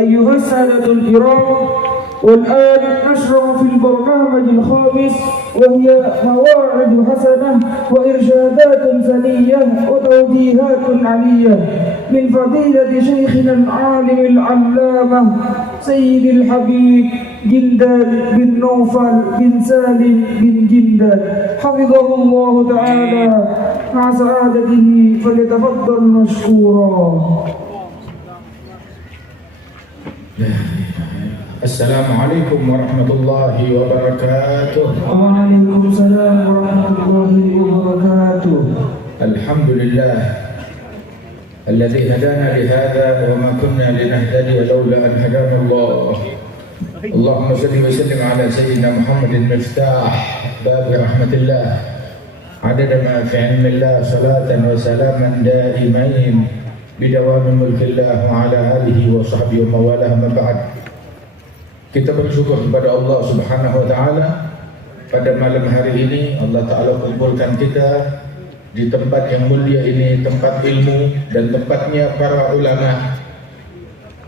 أيها السادة الكرام، والآن نشرع في البرنامج الخامس، وهي مواعظ حسنة وإرشادات سنية وتوجيهات علية من فضيلة شيخنا العالم العلامة سيد الحبيب جندال بن نوفل بن سالم بن جندال حفظه الله تعالى مع سعادته، فليتفضل مشكورا. Assalamualaikum warahmatullahi wabarakatuh. Waalaikumsalam warahmatullahi wabarakatuh. Alhamdulillah alladzi hadana li hadza wa ma kunna linahtadiya laula an hadana Allah. Allahumma salli wa sallim ala sayyidina Muhammadin miftah bab rahmatillah adada ma fi ilmillah salatan wa salaman daimain bidawami mulkillah wa ala alihi wa sahbihi wa mawalah ma ba'd. Kita bersyukur kepada Allah Subhanahu wa taala pada malam hari ini Allah taala kumpulkan kita di tempat yang mulia ini, tempat ilmu dan tempatnya para ulama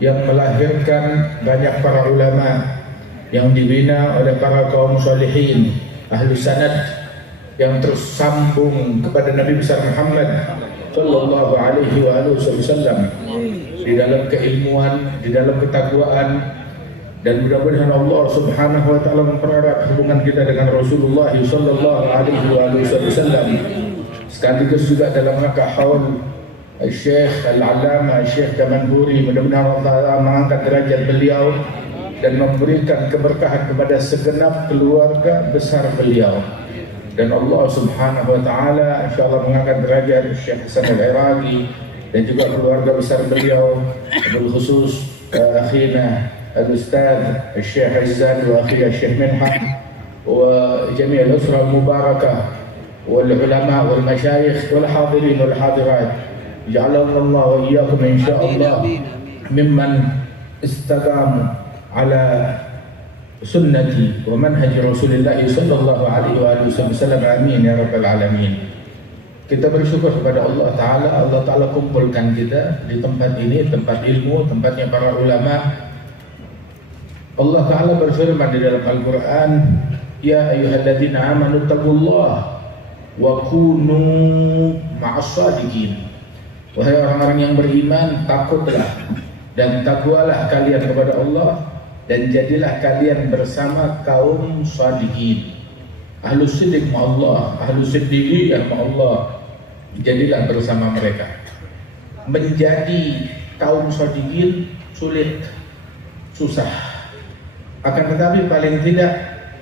yang melahirkan banyak para ulama yang dibina oleh para kaum salihin, ahlu sanad yang terus sambung kepada Nabi besar Muhammad sallallahu alaihi wasallam di dalam keilmuan, di dalam ketakwaan. Dan mudah-mudahan Allah Subhanahu wa taala mempererat hubungan kita dengan Rasulullah sallallahu alaihi wasallam. Sekaligus juga dalam rangka haul Syekh Al-Allamah Syekh Damanhuri, mudah-mudahan Allah taala mengangkat derajat beliau dan memberikan keberkahan kepada segenap keluarga besar beliau. Dan Allah Subhanahu wa taala insyaallah mengangkat derajat Syekh Hasan Al-Iraqi dan juga keluarga besar beliau, bil khusus akhina الأستاذ الشيخ عزان وأخي الشيخ منحة وجميع الأسرة المباركة والعلماء والمشايخ والحاضرين والحاضرات، جعلنا الله وإياكم إن شاء الله ممن استقاموا على سنة ومنهج رسول الله صلى الله عليه وآله وسلم. آمين يا رب العالمين. Kita bersyukur kepada Allah Ta'ala kumpulkan kita di tempat ini, tempat ilmu, tempatnya para ulama. Allah Ta'ala berfirman di dalam Al-Quran, Ya ayyuhalladzina amanu taqullah wa kunu ma'as sadiqin. Wahai orang-orang yang beriman, takutlah dan takwalah kalian kepada Allah dan jadilah kalian bersama kaum sadiqin. Ahlus siddiq ma'allah, ahlus siddiqiyah ma'allah, jadilah bersama mereka. Menjadi kaum sadiqin sulit, susah. Akan tetapi paling tidak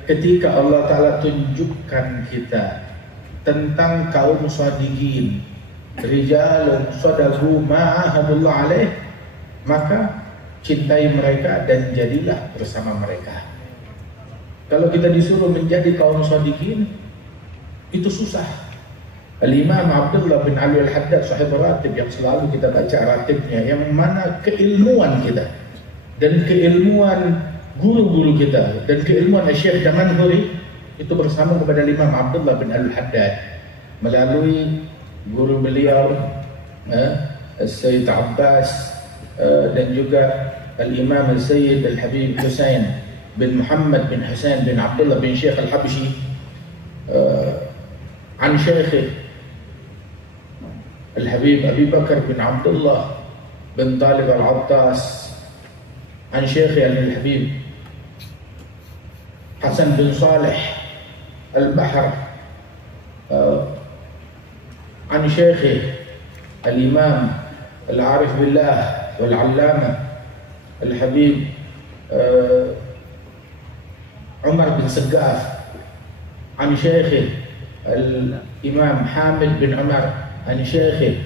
ketika Allah Ta'ala tunjukkan kita tentang kaum shadiqin, rijalun shadagu ma'ahadullah alaih, maka cintai mereka dan jadilah bersama mereka. Kalau kita disuruh menjadi kaum shadiqin, itu susah. Al-Imam Abdullah bin Ali Al-Haddad sahib ratib yang selalu kita baca ratibnya, yang mana keilmuan kita dan keilmuan guru-guru kita dan keilmuan Syekh Damanhuri itu bersama kepada Imam Abdullah bin Al-Haddad melalui guru beliau Sayyid Abbas dan juga Al-Imam Sayyid Al-Habib Husain bin Muhammad bin Husain bin Abdullah bin Syekh Al-Habshi an Syekh Al-Habib Abi Bakar bin Abdullah bin Talib Al-Attas an Syekh Al-Habib Hasan bin Saleh Al-Bahr an Syekh Al-Imam Al-Arif Billah Wal-Allamah Al-Habib Umar bin Segaf an Syekh Al-Imam Hamid bin Umar an Syekh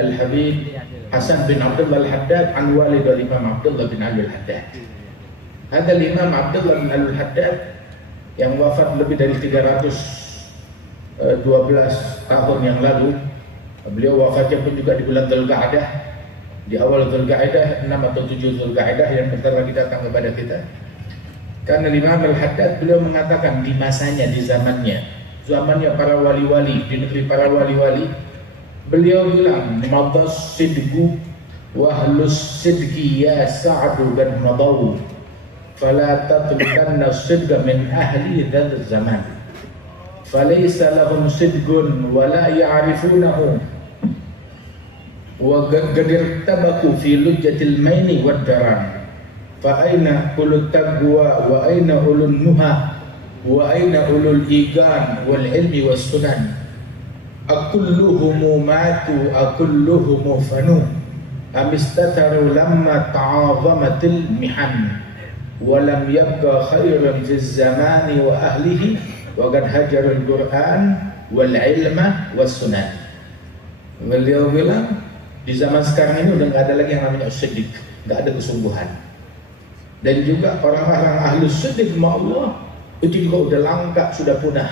Al-Habib Hasan bin Abdullah Al-Haddad an walid Al-Imam Abdullah bin Ali Al-Haddad. Ada Imam Abdullah bin Al-Haddad yang wafat lebih dari 312 tahun yang lalu. Beliau wafatnya pun juga di bulan Dzulqa'dah, di awal Dzulqa'dah, 6 atau 7 Dzulqa'dah yang bentar lagi datang kepada kita. Karena Imam Al-Haddad beliau mengatakan di masanya, di zamannya para wali-wali, di negeri para wali-wali, beliau bilang madas sidqu wahlus sidqi ya Sa'du dan madaw fala tatlubanna sidqa min ahli dzal zaman falaysa lahum sidqun wa la ya'rifunahu wa gadir tabaku fi lujjatil maini wad daran fa aina ulul taqwa wa aina ulul nuha wa aina ulul igan wal ilmi was sunan akulluhum matu akulluhum fanu amistataru lamma ta'azamatil mihan wa lam yabqa khairan fiz zamani wa ahlihi wa qad hajarul Qur'an wal ilma was sunan. Beliau bilang di zaman sekarang ini udah nggak ada lagi yang namanya siddiq, nggak ada kesungguhan. Dan juga orang-orang ahlus siddiq ma Allah itu juga udah langka, sudah punah.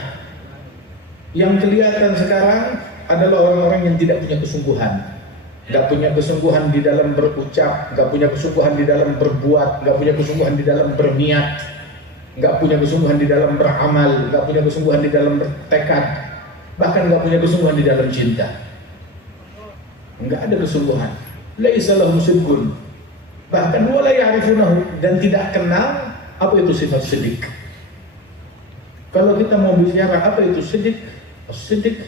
Yang kelihatan sekarang adalah orang-orang yang tidak punya kesungguhan, nggak punya kesungguhan di dalam berucap, nggak punya kesungguhan di dalam berbuat, nggak punya kesungguhan di dalam berniat, nggak punya kesungguhan di dalam beramal, nggak punya kesungguhan di dalam bertekad, bahkan nggak punya kesungguhan di dalam cinta. Enggak ada kesungguhan. Laisa lahum sidqun. Bahkan wala ya'rifunahu, dan tidak kenal apa itu sifat siddiq. Kalau kita mau bicara apa itu siddiq, siddiq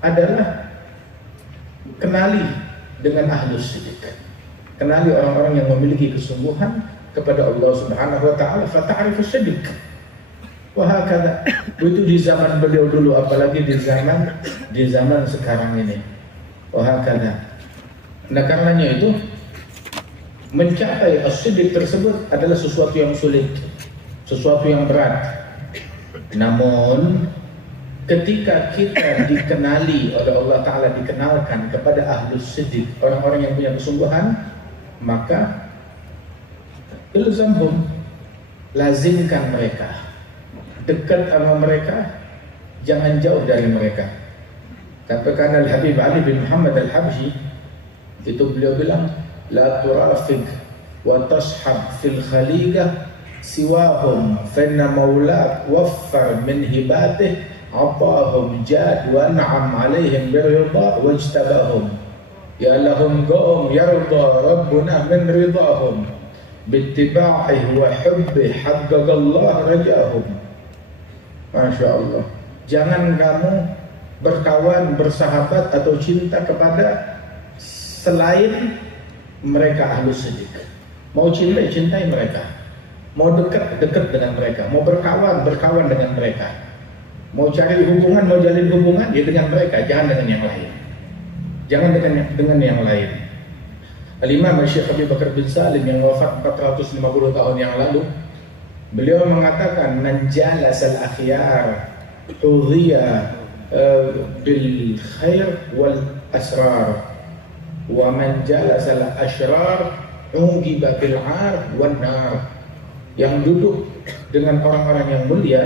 adalah kenali dengan ahlus siddiq. Kenali orang-orang yang memiliki kesungguhan kepada Allah Subhanahu wa taala, fa ta'rifu siddiq. Wa hakadha. Itu di zaman beliau dulu, apalagi di zaman sekarang ini. Wahakana. Nah karenanya itu mencapai as-siddiq tersebut adalah sesuatu yang sulit, sesuatu yang berat. Namun ketika kita dikenali oleh Allah Ta'ala, dikenalkan kepada ahlus siddiq, orang-orang yang punya kesungguhan, maka ilzamhum, lazimkan mereka, dekat sama mereka, jangan jauh dari mereka. Katakan Al-Habib Ali bin Muhammad Al-Habsyi, itu beliau bilang, la turafiq wa tashhab fil khaliqah siwahum fanna maulak waffar min hibatih atahum jad wa an'am alaihim birida wajtabahum ya lahum qawm yarda rabbuna min ridahum bittiba'ihi wa hubbi haqqaqallah rajahum. Masya Allah. Jangan kamu berkawan, bersahabat atau cinta kepada selain mereka ahlus siddiq. Mau cinta, cintai mereka. Mau dekat, dekat dengan mereka. Mau berkawan, berkawan dengan mereka. Mau cari hubungan, mau jalin hubungan, ya dengan mereka, jangan dengan yang lain. Jangan dengan yang lain. Al-Imam Syekh Abi Bakar bin Salim yang wafat 450 tahun yang lalu, beliau mengatakan, man jalasal akhyar hudhiya bil khair wal asrar wa man jalasal ashrar ungiba bil ar wan nar. Yang duduk dengan orang-orang yang mulia,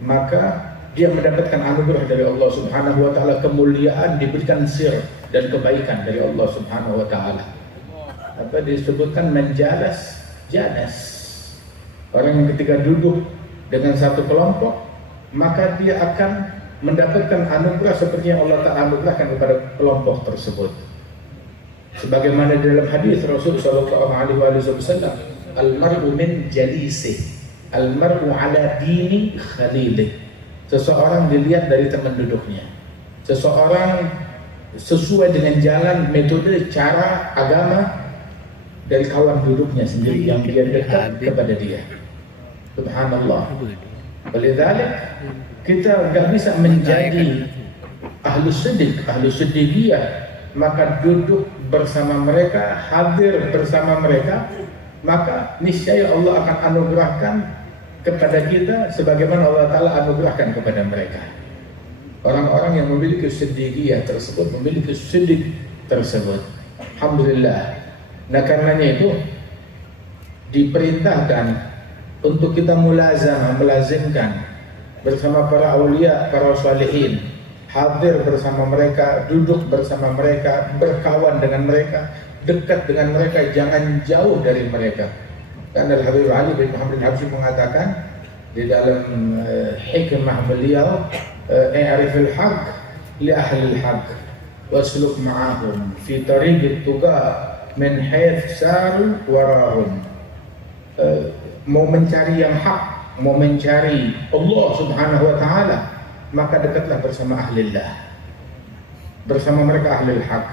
maka dia mendapatkan anugerah dari Allah Subhanahu wa taala, kemuliaan, diberikan sir dan kebaikan dari Allah Subhanahu wa taala. Apa disebutkan menjalas janas. Orang yang ketika duduk dengan satu kelompok, maka dia akan mendapatkan anugerah seperti yang Allah Ta'ala anugerahkan kepada kelompok tersebut. Sebagaimana dalam hadis Rasul sallallahu alaihi wasallam, al-mar'u min jalisih, al-mar'u ala dini khalilih. Seseorang dilihat dari teman duduknya. Seseorang sesuai dengan jalan, metode, cara, agama dari kawan duduknya sendiri yang dia dekat kepada dia. Subhanallah. Walidzalik kita nggak bisa menjadi ahlus siddiq, ahlus siddiqiyah, maka duduk bersama mereka, hadir bersama mereka, maka niscaya Allah akan anugerahkan kepada kita sebagaimana Allah Ta'ala anugerahkan kepada mereka. Orang-orang yang memiliki siddiqiyah tersebut, memiliki siddiq tersebut, alhamdulillah. Nah karenanya itu diperintahkan untuk kita melazimkan bersama para awliya, para salihin, hadir bersama mereka, duduk bersama mereka, berkawan dengan mereka, dekat dengan mereka, jangan jauh dari mereka. Dan Al-Habib Ali bin Muhammad Al-Habsyi mengatakan di dalam hikmah beliau, i'rifil haqq li ahlil haqq wasluk ma'ahum fi tariqit tuqa min haits saru warahum. Mau mencari yang hak, mau mencari Allah Subhanahu wa taala, maka dekatlah bersama ahlillah, bersama mereka ahlul haq.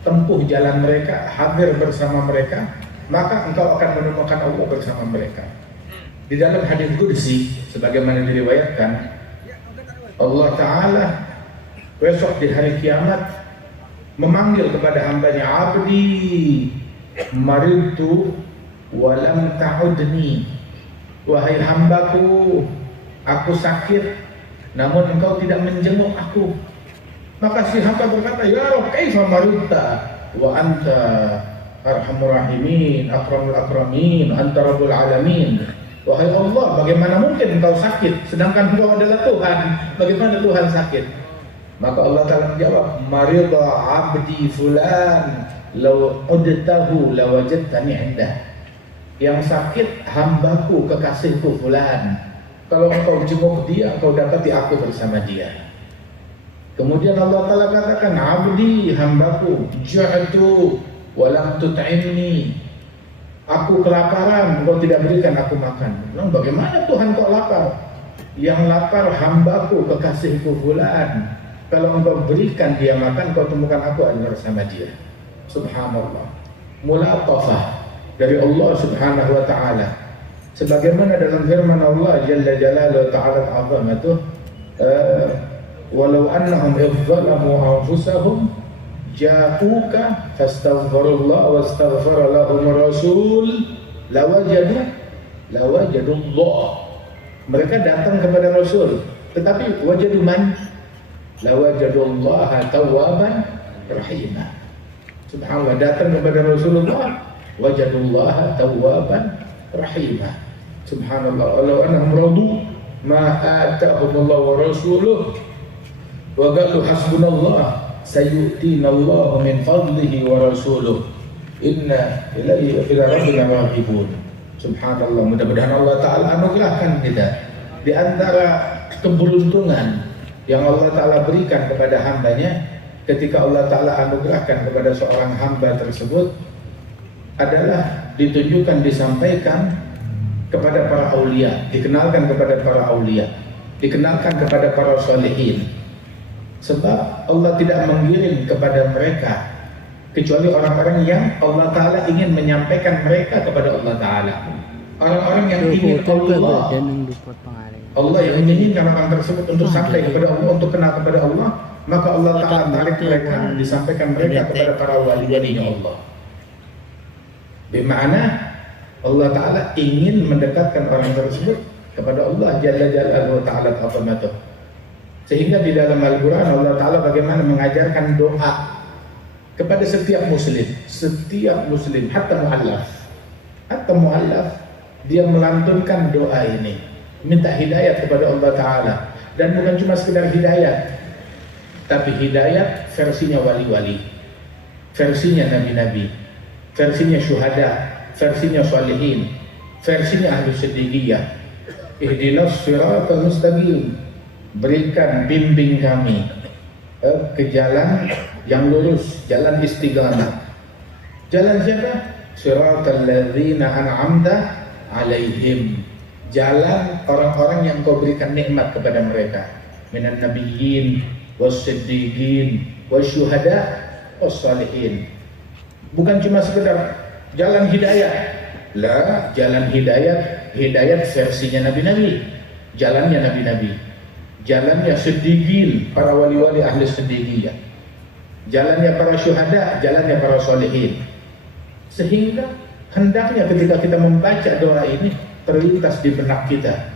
Tempuh jalan mereka, hadir bersama mereka, maka engkau akan menemukan Allah bersama mereka. Di dalam hadis qudsi sebagaimana diriwayatkan, Allah taala besok di hari kiamat memanggil kepada hambanya, abdi maridtu walam ta'udni, wahai hambaku, aku sakit namun engkau tidak menjenguk aku. Maka si hamba berkata, ya Rabb, kaifa maridta wa anta arhamur rahimin, akramul akramin, anta rabbul alamin. Wahai Allah, bagaimana mungkin engkau sakit sedangkan engkau adalah Tuhan? Bagaimana Tuhan sakit? Maka Allah Ta'ala menjawab, marida abdi fulan law udtahu lawajadtani indah. Yang sakit hambaku, kekasihku fulan, kalau engkau jenguk dia, engkau dapati aku bersama dia. Kemudian Allah Ta'ala katakan, abdi hambaku ja'atu walam tut'imni, aku kelaparan, engkau tidak berikan aku makan. Nah, bagaimana Tuhan kok lapar? Yang lapar hambaku, kekasihku fulan, kalau engkau berikan dia makan, kau temukan aku ada bersama dia. Subhanallah, mulatafah dari Allah Subhanahu wa taala. Sebagaimana dalam firman Allah Jalla Jalaluhu ta'ala azamatuh, walau annahum idzalamu anfusahum ja'uka fastaghfirullah wastaghfara lahum rasul lawajadullah. Mereka datang kepada Rasul, tetapi wajadu man? Lawajadullaha tawwaban rahimah. Subhanallah, datang kepada Rasulullah, wajadullaha tawwaban rahimah. Subhanallah, walau annahum radu ma atahumullahu wa rasuluh wa qalu hasbunallah sayu'tinallahu min fadlihi wa rasuluh inna ilaihi ila rabbina raghibun. Subhanallah, mudah-mudahan Allah Ta'ala anugerahkan kita di antara keberuntungan yang Allah Ta'ala berikan kepada hambanya. Ketika Allah Ta'ala anugerahkan kepada seorang hamba tersebut adalah ditunjukkan, disampaikan kepada para aulia, dikenalkan kepada para aulia, dikenalkan kepada para sholihin. Sebab Allah tidak mengirim kepada mereka kecuali orang-orang yang Allah Ta'ala ingin menyampaikan mereka kepada Allah Ta'ala. Orang-orang yang ingin Allah yang menginginkan orang tersebut untuk sampai kepada Allah, untuk kenal kepada Allah, maka Allah Ta'ala tarik mereka, disampaikan mereka kepada para wali-walinya Allah. Bermakna Allah Ta'ala ingin mendekatkan orang tersebut kepada Allah Jalla Jalaluhu Ta'ala azamatuh. Sehingga di dalam Al-Quran Allah Ta'ala bagaimana mengajarkan doa kepada setiap muslim, hatta mu'allaf, dia melantunkan doa ini, minta hidayat kepada Allah Ta'ala. Dan bukan cuma sekedar hidayat, tapi hidayat versinya wali-wali, versinya nabi-nabi, versinya syuhada, versinya sholihin, versinya ahlu siddiqiyah. Ihdinas siratal mustaqim, berikan bimbing kami ke jalan yang lurus, jalan istiqamah. Jalan siapa? Siratal ladzina an'amta alaihim, jalan orang-orang yang kau berikan nikmat kepada mereka, minan nabiyyin was-siddiqin wasyuhada was-sholihin. Bukan cuma sekedar jalan hidayah, lah, jalan hidayat versinya nabi-nabi, jalannya nabi-nabi, jalannya siddiqin, para wali-wali ahli siddiqiyah, jalannya para syuhada, jalannya para sholihin. Sehingga hendaknya ketika kita membaca doa ini terlintas di benak kita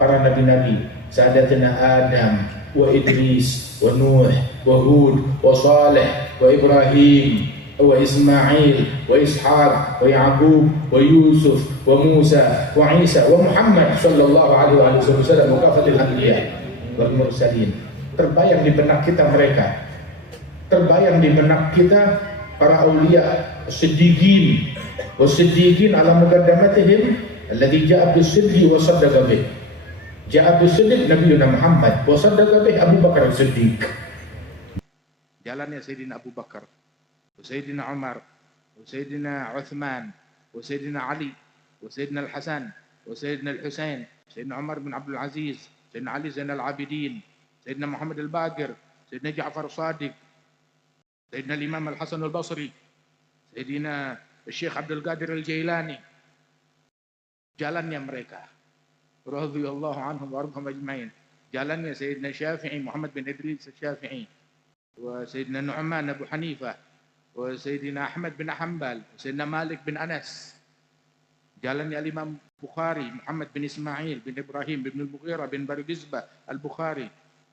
para nabi-nabi, Saadatina Adam wa Idris wa Nuh wa Hud wa Saleh wa Ibrahim wa Ismail wa Ishaq wa Yaqub wa Yusuf wa Musa wa Isa wa Muhammad sallallahu alaihi wasallam wa kafatil anbiya wal mursalin. Terbayang di benak kita mereka, terbayang di benak kita para aulia siddiqin wa siddiqin ala muqaddamatihim alladhi ja'a bis-sidqi wa saddaqa bih. Ja'a bis-sidq Nabiyuna Muhammad wa saddaqa bih Abu Bakar As-Siddiq. Jalannya Sayyidina Abu Bakar, Sayyidina Umar, وسيدنا عثمان وسيدنا علي وسيدنا الحسن وسيدنا الحسين، سيدنا عمر بن عبد العزيز، سيدنا علي زين العابدين، سيدنا محمد الباقر، سيدنا جعفر الصادق، سيدنا الإمام الحسن البصري، سيدنا الشيخ عبد القادر الجيلاني. Jalannya mereka radhiyallahu anhum wa arham ajmain. Jalannya Sayyidina Syafi'i Muhammad bin Idris Syafi'i, wa Sayyidina Nu'man Abu Hanifah, wa Sayyidina Ahmad bin Hanbal, wa Sayyidina Malik bin Anas. Jalannya Imam Bukhari Muhammad bin Ismail bin Ibrahim bin Al-Mughirah bin Bardizbah Al-Bukhari.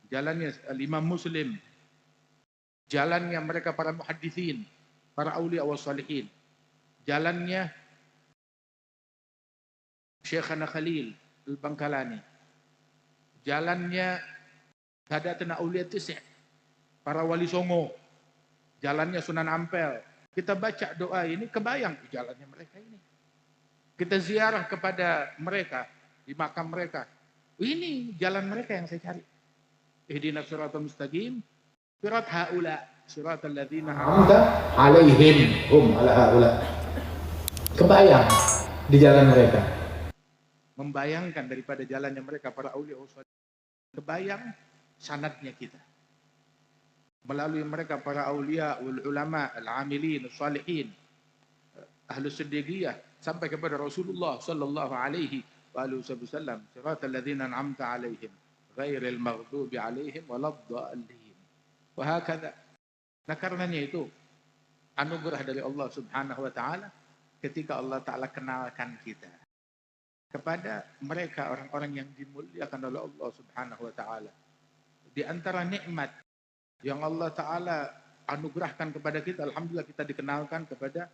Jalannya Imam Muslim. Jalannya mereka para muhaddithin, para aulia wa salihin. Jalannya Syekhana Khalil Al-Bangkalani. Jalannya Sadatna Aulia Tisi', para wali songo. Jalannya Sunan Ampel. Kita baca doa ini, kebayang jalannya mereka ini. Kita ziarah kepada mereka di makam mereka. Ini jalan mereka yang saya cari. Ihdinas siratal mustaqim, sirat haula, siratal ladzina an'amta alaihim, hum ala haula. Kebayang di jalan mereka. Membayangkan daripada jalannya mereka para aulia, kebayang sanadnya kita. Melalui mereka para aulia, ulama, al-amilin, salihin, ahlus siddiqiyah, sampai kepada Rasulullah sallallahu alaihi wasallam, siratal ladzina an'amta alaihim ghairil maghdubi alaihim waladdallin. Wa hakadha. Nah, karenanya itu anugerah dari Allah Subhanahu wa taala ketika Allah taala kenalkan kita kepada mereka orang-orang yang dimuliakan oleh Allah Subhanahu wa taala. Di antara nikmat yang Allah taala anugerahkan kepada kita, alhamdulillah kita dikenalkan kepada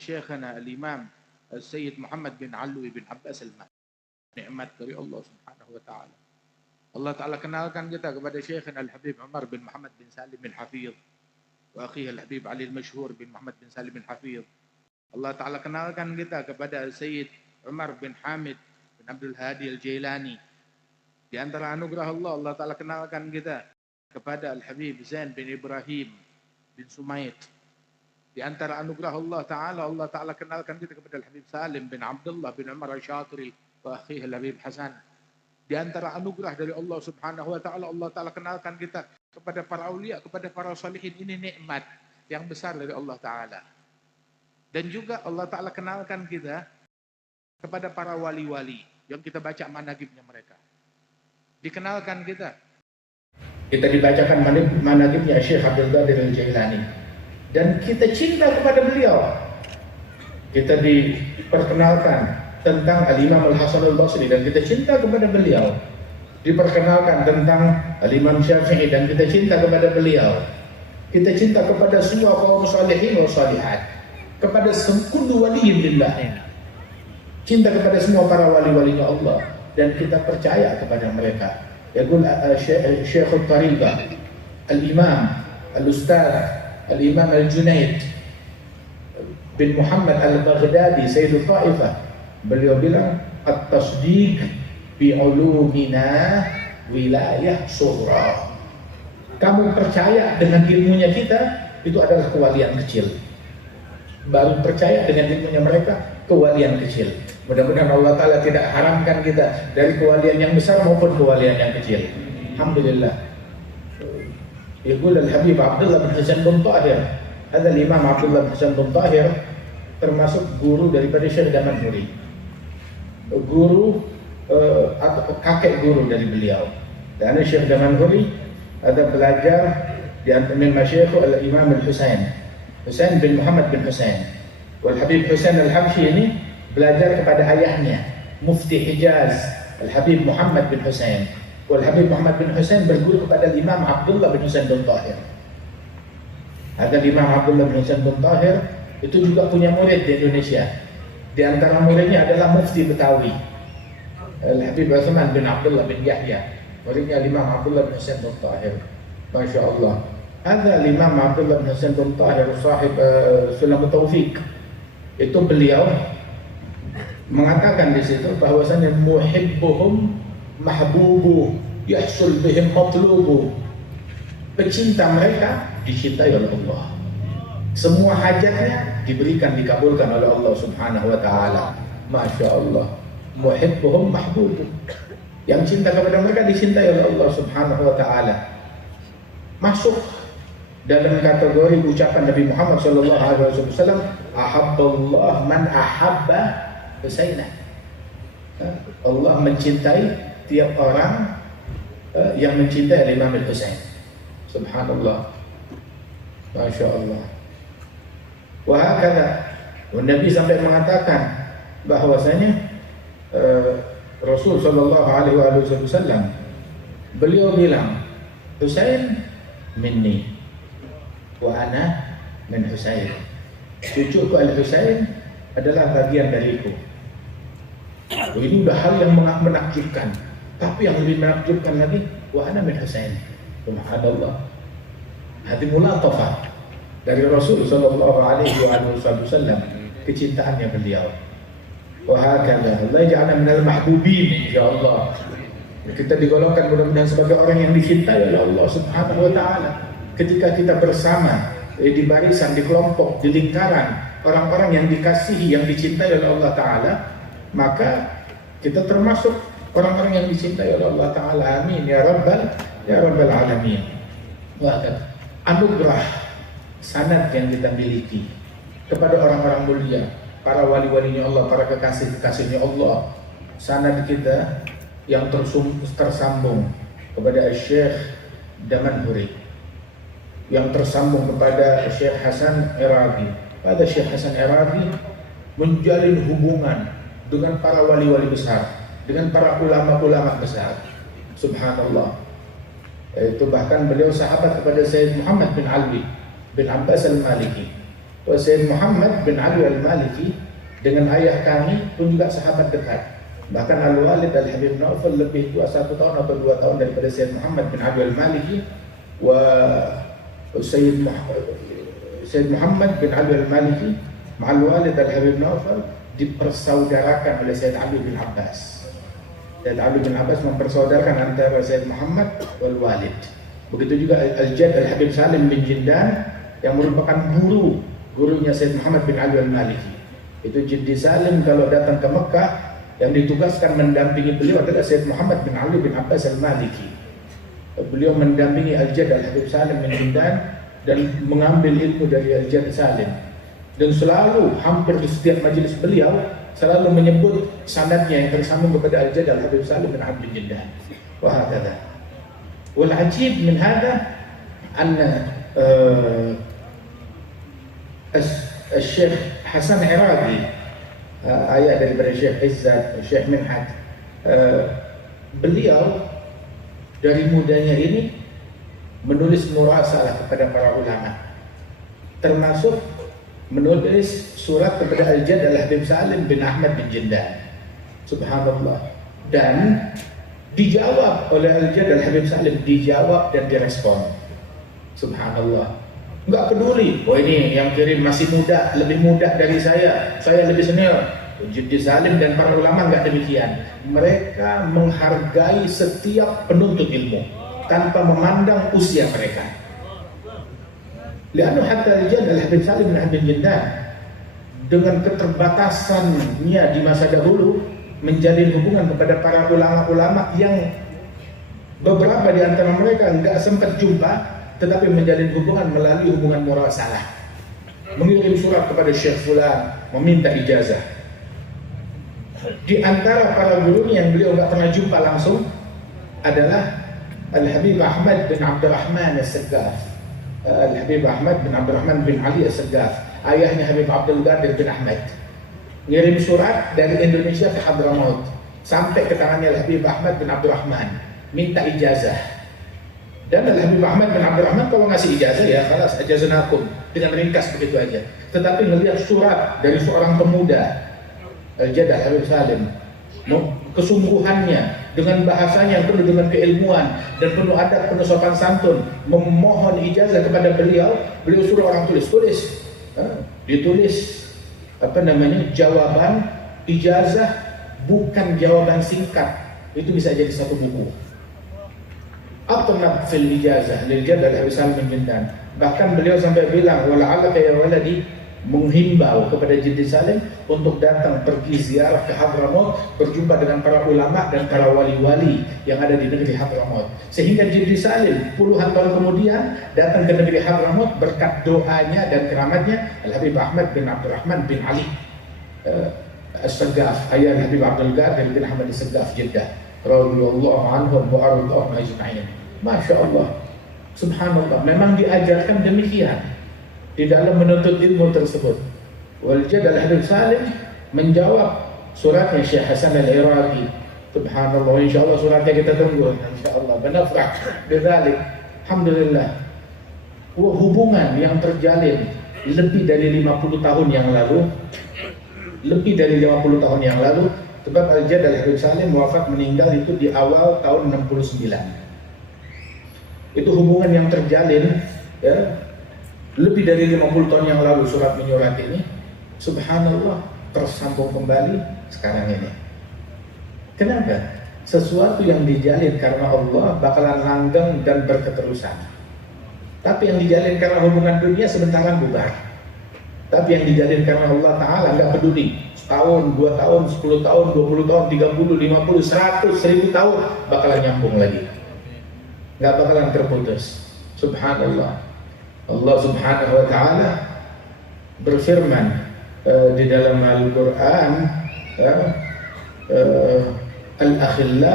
Syekhana al-Imam Sayyid Muhammad bin Alwi bin Abbas al-Mahdi. Nikmat dari Allah Subhanahu wa taala. Allah taala kenalkan kita kepada Syekhana al-Habib Umar bin Muhammad bin Salim bin Hafidh wa akhihi al-Habib Ali al-Mashhur bin Muhammad bin Salim bin Hafidh. Allah taala kenalkan kita kepada Sayyid Umar bin Hamid bin Abdul Hadi al-Jailani. Di antara anugerah Allah, Allah Ta'ala kenalkan kita kepada Al-Habib Zain bin Ibrahim bin Sumait. Di antara anugerah Allah Ta'ala kenalkan kita kepada Al-Habib Salim bin Abdullah bin Umar al-Syatiri wa akhihi Al-Habib Hasan. Di antara anugerah dari Allah Subhanahu wa Ta'ala, Allah Ta'ala kenalkan kita kepada para aulia, kepada para salihin. Ini nikmat yang besar dari Allah Ta'ala. Dan juga Allah Ta'ala kenalkan kita kepada para wali-wali yang kita baca manaqibnya mereka. Dikenalkan kita dibacakan manaqibnya Syekh Abdul Qadir al-Jailani. Dan kita cinta kepada beliau. Kita diperkenalkan tentang Al-Imam Al-Hasan Al-Basri dan kita cinta kepada beliau. Diperkenalkan tentang Al-Imam Syafi'i dan kita cinta kepada beliau. Kita cinta kepada semua kaum salihin wa salihat. Kepada kullu waliyin lillah. Cinta kepada semua para wali-walinya Allah dan kita percaya kepada mereka. Yaqul Syekh Al-Tariqah Al-Imam Al-Ustaz Al-Imam Al-Junaid bin Muhammad Al-Baghdadi Sayyidul Taifah. Beliau bilang at-tasdiq bi ulumina wilayah sughra. Kamu percaya dengan ilmunya kita itu adalah kewalian kecil. Baru percaya dengan ilmunya mereka kewalian kecil. Mudah-mudahan Allah Ta'ala tidak haramkan kita dari kewalian yang besar maupun kewalian yang kecil. Alhamdulillah. Yaqul Al-Habib Abdullah bin Hasan bin Tahir. Ada Imam Abdullah bin Hasan bin Tahir termasuk guru daripada Syekh Damanhuri. Guru atau kakek guru dari beliau. Dan Syekh Damanhuri ada belajar di antara masyayikh Al-Imam Al-Husain. Husain bin Muhammad bin Husain. Wal Habib Husain Al-Habsyi ini belajar kepada ayahnya Mufti Hijaz Al-Habib Muhammad bin Husain. Wal Habib Muhammad bin Husain berguru kepada Imam Abdullah bin Husain bin Tahir. Ada Imam Abdullah bin Husain bin Tahir itu juga punya murid di Indonesia. Di antara muridnya adalah Mufti Betawi Al-Habib Utsman bin Abdullah bin Yahya. Muridnya Imam Abdullah bin Husain bin Tahir. Masya Allah. Ada Imam Abdullah bin Husain bin Tahir sahib Sulam Taufiq. Itu beliau mengatakan di situ bahwasanya muhibbuhum mahbubu yahsul bihim matlubu. Pecinta mereka dicintai oleh Allah. Semua hajatnya diberikan, dikabulkan oleh Allah Subhanahu wa taala. Masya Allah. Muhibbuhum mahbubun. Yang cinta kepada mereka dicintai oleh Allah Subhanahu wa taala. Masuk dalam kategori ucapan Nabi Muhammad sallallahu alaihi wasallam, ahabballah man ahabba Husainah. Allah mencintai tiap orang yang mencintai Imam Al-Husain. Subhanallah. Masya Allah. Wahakala, Nabi sampai mengatakan bahwasanya Rasul sallallahu alaihi wasallam beliau bilang, Husain minni wa ana min Husain. Cucuku Al-Husain adalah bagian dariku. Ini udah hal yang menakjubkan. Tapi yang lebih menakjubkan lagi, wa ana min Husain. Subhanallah. Hati mulatafah dari Rasul sallallahu alaihi wasallam, kecintaannya beliau. Wahakala Allah ja'alna minal mahbubin, insyaallah. Kita digolongkan mudah-mudahan sebagai orang yang dicintai oleh Allah Subhanahu wa taala. Ketika kita bersama di barisan, di kelompok, di lingkaran orang-orang yang dikasihi, yang dicintai oleh Allah taala, maka kita termasuk orang-orang yang dicintai oleh Allah taala. Amin ya rabbal alamin. Wahakala anugerah sanad yang kita miliki kepada orang-orang mulia, para wali-walinya Allah, para kekasih-kekasihnya Allah. Sanad kita yang tersambung kepada Syekh Damanhuri, yang tersambung kepada Syekh Hasan Iraqi. Pada Syekh Hasan Iraqi menjalin hubungan dengan para wali-wali besar, dengan para ulama-ulama besar. Subhanallah. Itu bahkan beliau sahabat kepada Sayyid Muhammad bin Ali bin Abbas Al-Maliki. Sayyid Muhammad bin Ali Al-Maliki dengan ayah kami pun juga sahabat dekat. Bahkan Al-Walid Al-Habib Naufal lebih tua 1 tahun atau 2 tahun daripada Sayyid Muhammad bin Ali Al-Maliki. Wa Sayyid Muhammad bin Ali Al-Maliki ma'al Walid Al-Habib Naufal dipersaudarakan oleh Sayyid Ali bin Abbas. Sayyid Ali bin Abbas mempersaudarakan antara Sayyid Muhammad wal Walid. Begitu juga Al-Jad Al-Habib Salim bin Jindan yang merupakan gurunya Sayyid Muhammad bin Ali Al-Maliki. Itu Jiddi Salim kalau datang ke Mekah, yang ditugaskan mendampingi beliau adalah Sayyid Muhammad bin Ali bin Abbas Al-Maliki. Beliau mendampingi Al-Jad Al-Habib Salim bin Jindan dan mengambil ilmu dari Al-Jad Salim. Dan selalu hampir di setiap majelis beliau selalu menyebut sanadnya yang tersambung kepada Al-Jad Al-Habib Salim bin Abdul Jindan. Wahakala. Wal ajib min hada anna Syekh Hasan Iraqi, ayah daripada Syekh Izzat, Syekh Minhad, beliau dari mudanya ini menulis murasalah kepada para ulama, termasuk menulis surat kepada Al-Jad Al-Habib Salim bin Ahmad bin Jindan. Subhanallah. Dan dijawab oleh Al-Jad Al-Habib Salim, dijawab dan direspon. Subhanallah. Enggak peduli, oh ini yang kirim masih muda, lebih muda dari saya lebih senior. Jiddi Salim dan para ulama enggak demikian. Mereka menghargai setiap penuntut ilmu tanpa memandang usia mereka. Lianu hatta Al-Jad Al-Habib Salim bin Ahmad bin Jindan dengan keterbatasannya di masa dahulu menjalin hubungan kepada para ulama-ulama yang beberapa di antara mereka enggak sempat jumpa, tetapi menjalin hubungan melalui hubungan murasalah. Mengirim surat kepada Syekh Fulan meminta ijazah. Di antara para gurunya yang beliau enggak pernah jumpa langsung adalah Al-Habib Ahmad bin Abdurrahman As-Saggaf. Al-Habib Ahmad bin Abdurrahman bin Ali As-Saggaf, ayahnya Habib Abdul Qadir bin Ahmad. Ngirim surat dari Indonesia ke Hadramaut sampai ke tangannya Al-Habib Ahmad bin Abdurrahman, minta ijazah. Dan Al-Habib Ahmad bin Abdurrahman kalau ngasih ijazah ya khalas, ajazunakum, dengan ringkas begitu aja. Tetapi melihat surat dari seorang pemuda, Al-Jad Al-Habib Salim, kesungguhannya dengan bahasanya yang penuh dengan keilmuan dan penuh adab, penuh sopan santun, memohon ijazah kepada beliau. Beliau suruh orang tulis, ditulis jawaban ijazah, bukan jawaban singkat. Itu bisa jadi satu buku. Atnab fil ijazah lil Jad Al-Habib Salim bin Jindan. Bahkan beliau sampai bilang, wala'allaka ya waladi menghimbau kepada Jibril Salim untuk datang pergi ziarah ke Hadramaut, berjumpa dengan para ulama dan para wali-wali yang ada di negeri Hadramaut. Sehingga Jibril Salim puluhan tahun kemudian datang ke negeri Hadramaut berkat doanya dan keramatnya Al-Habib Ahmad bin Abdurrahman bin Ali As-Saggaf, ayah Habib Abdul Qadir bin Ahmad As-Saggaf Jeddah radhiyallahu anhum wa ardhahum ajma'in. Masya Allah, subhanallah, memang diajarkan demikian di dalam menuntut ilmu tersebut. Waljad Al-Habib Salim menjawab suratnya Syekh Hasan Al-Iraqi. Subhanallah, insyaallah suratnya kita tunggu, insyaallah. Benafrah bidzalik. Alhamdulillah. Hubungan yang terjalin lebih dari 50 tahun yang lalu, lebih dari 50 tahun yang lalu, sebab Al-Jad Al-Habib Salim wafat meninggal itu di awal tahun 69. Itu hubungan yang terjalin ya, lebih dari 50 tahun yang lalu surat menyurat ini, subhanallah, tersambung kembali sekarang ini. Kenapa? Sesuatu yang dijalin karena Allah bakalan langgeng dan berketerusan. Tapi yang dijalin karena hubungan dunia sebentar bubar. Tapi yang dijalin karena Allah Ta'ala nggak peduli. Setahun, 2 tahun, 10 tahun, 20 tahun, 30, 50, 100, 1000 tahun bakalan nyambung lagi. Nggak bakalan terputus. Subhanallah. Allah Subhanahu wa Ta'ala berfirman di dalam Al-Quran, Al-akhilla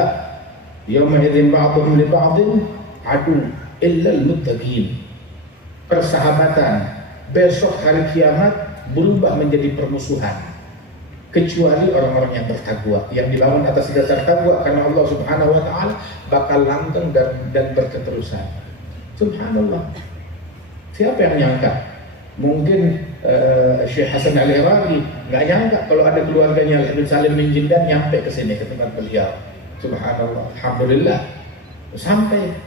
yawma idzin ba'dhum li ba'dhin adu illa al-muttaqin. Persahabatan besok hari kiamat berubah menjadi permusuhan kecuali orang-orang yang bertakwa, yang dibangun atas dasar takwa karena Allah Subhanahu wa Ta'ala bakal langgeng dan berketerusan. Subhanallah. Siapa yang nyangka? Mungkin Syekh Hasan Al-Iraqi nggak nyangka kalau ada keluarganya Al-Habib Salim bin Jindan nyampe ke sini, ke tempat beliau. Subhanallah. Alhamdulillah. Sampai.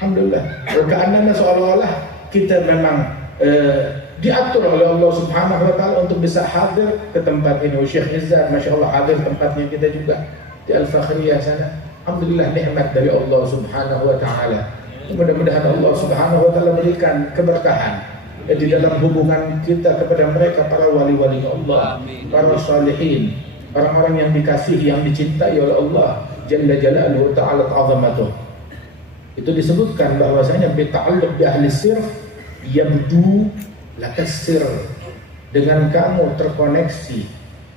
Alhamdulillah. Karena seolah-olah kita memang diatur oleh Allah Subhanahu wa Ta'ala untuk bisa hadir ke tempat ini. Syekh Izzat, Masya Allah, hadir tempatnya kita juga di Al-Fakhriyah sana. Alhamdulillah, nikmat dari Allah Subhanahu wa Ta'ala. Mudah-mudahan Allah Subhanahu wa Ta'ala berikan keberkahan di dalam hubungan kita kepada mereka, para wali-wali Allah, para salihin, orang-orang yang dikasihi, yang dicintai oleh Allah Jalla Jalaluhu Ta'ala Ta'azamatuh. Itu disebutkan bahwasanya bita'alluq bi ahli sir yabdu lakasir. Dengan kamu terkoneksi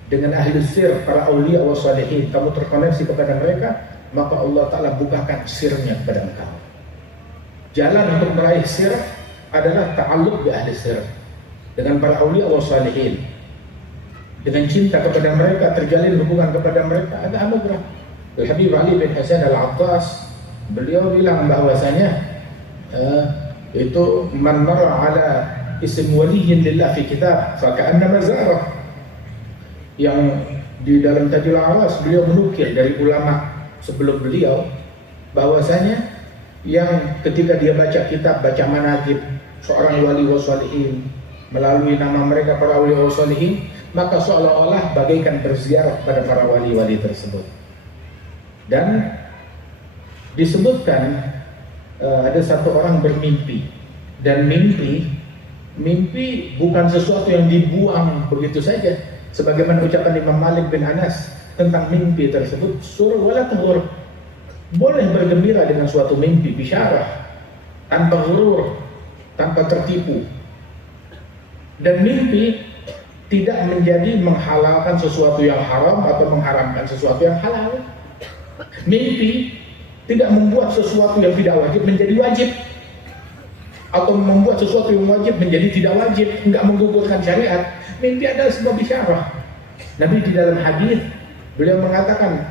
dengan ahli sir, para aulia wa salihin, kamu terkoneksi kepada mereka, maka Allah Ta'ala bukakan sirnya kepada engkau. Jalan untuk meraih sir adalah ta'alluq bi ahli sir, dengan para aulia wa salihin. Dengan cinta kepada mereka, terjalin hubungan kepada mereka, ada anugerah. Al-Habib Ali bin Hasan Al-Attas, beliau bilang bahwasanya itu man marra ala ism waliyyin lillah fi kitab fa ka'anna mazarah. Yang di dalam Tajul Awas beliau menukil dari ulama sebelum beliau bahwasanya yang ketika dia baca kitab, baca manaqib seorang wali wa sholihin melalui nama mereka para wali wa sholihin, maka seolah-olah bagaikan berziarah pada para wali-wali tersebut. Dan disebutkan ada satu orang bermimpi, dan mimpi bukan sesuatu yang dibuang begitu saja, sebagaimana ucapan Imam Malik bin Anas tentang mimpi tersebut, sur wala tahur, boleh bergembira dengan suatu mimpi, bisyarah, tanpa ghurur, tanpa tertipu. Dan mimpi tidak menjadi menghalalkan sesuatu yang haram atau mengharamkan sesuatu yang halal. Mimpi tidak membuat sesuatu yang tidak wajib menjadi wajib, atau membuat sesuatu yang wajib menjadi tidak wajib, enggak menggugurkan syariat. Mimpi adalah sebuah bisyarah. Nabi di dalam hadis beliau mengatakan,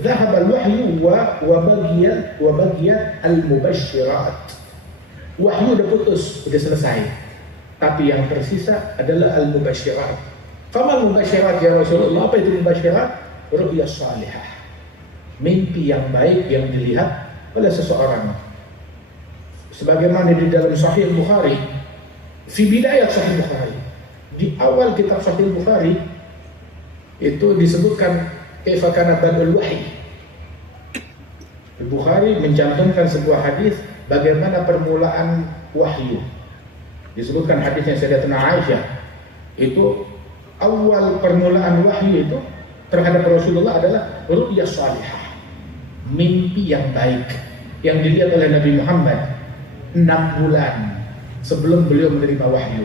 "Dhahaba al-wahyu wa bagiyat al-mubasysyirat." Wahyu udah putus, udah selesai. Tapi yang tersisa adalah al-mubasysyirat. Fama al-mubasysyirat ya Rasulullah? Apa itu mubasysyirat? Ru'ya salihah. Mimpi yang baik yang dilihat oleh seseorang. Sebagaimana di dalam Sahih Bukhari, fi bidayat Sahih Bukhari, di awal kitab Sahih Bukhari itu disebutkan kaifa kana badul wahyi. Bukhari mencantumkan sebuah hadis bagaimana permulaan wahyu. Disebutkan hadisnya Sayyidatina Aisyah, itu awal permulaan wahyu itu terhadap Rasulullah adalah ru'ya salihah, mimpi yang baik yang dilihat oleh Nabi Muhammad 6 bulan sebelum beliau menerima wahyu.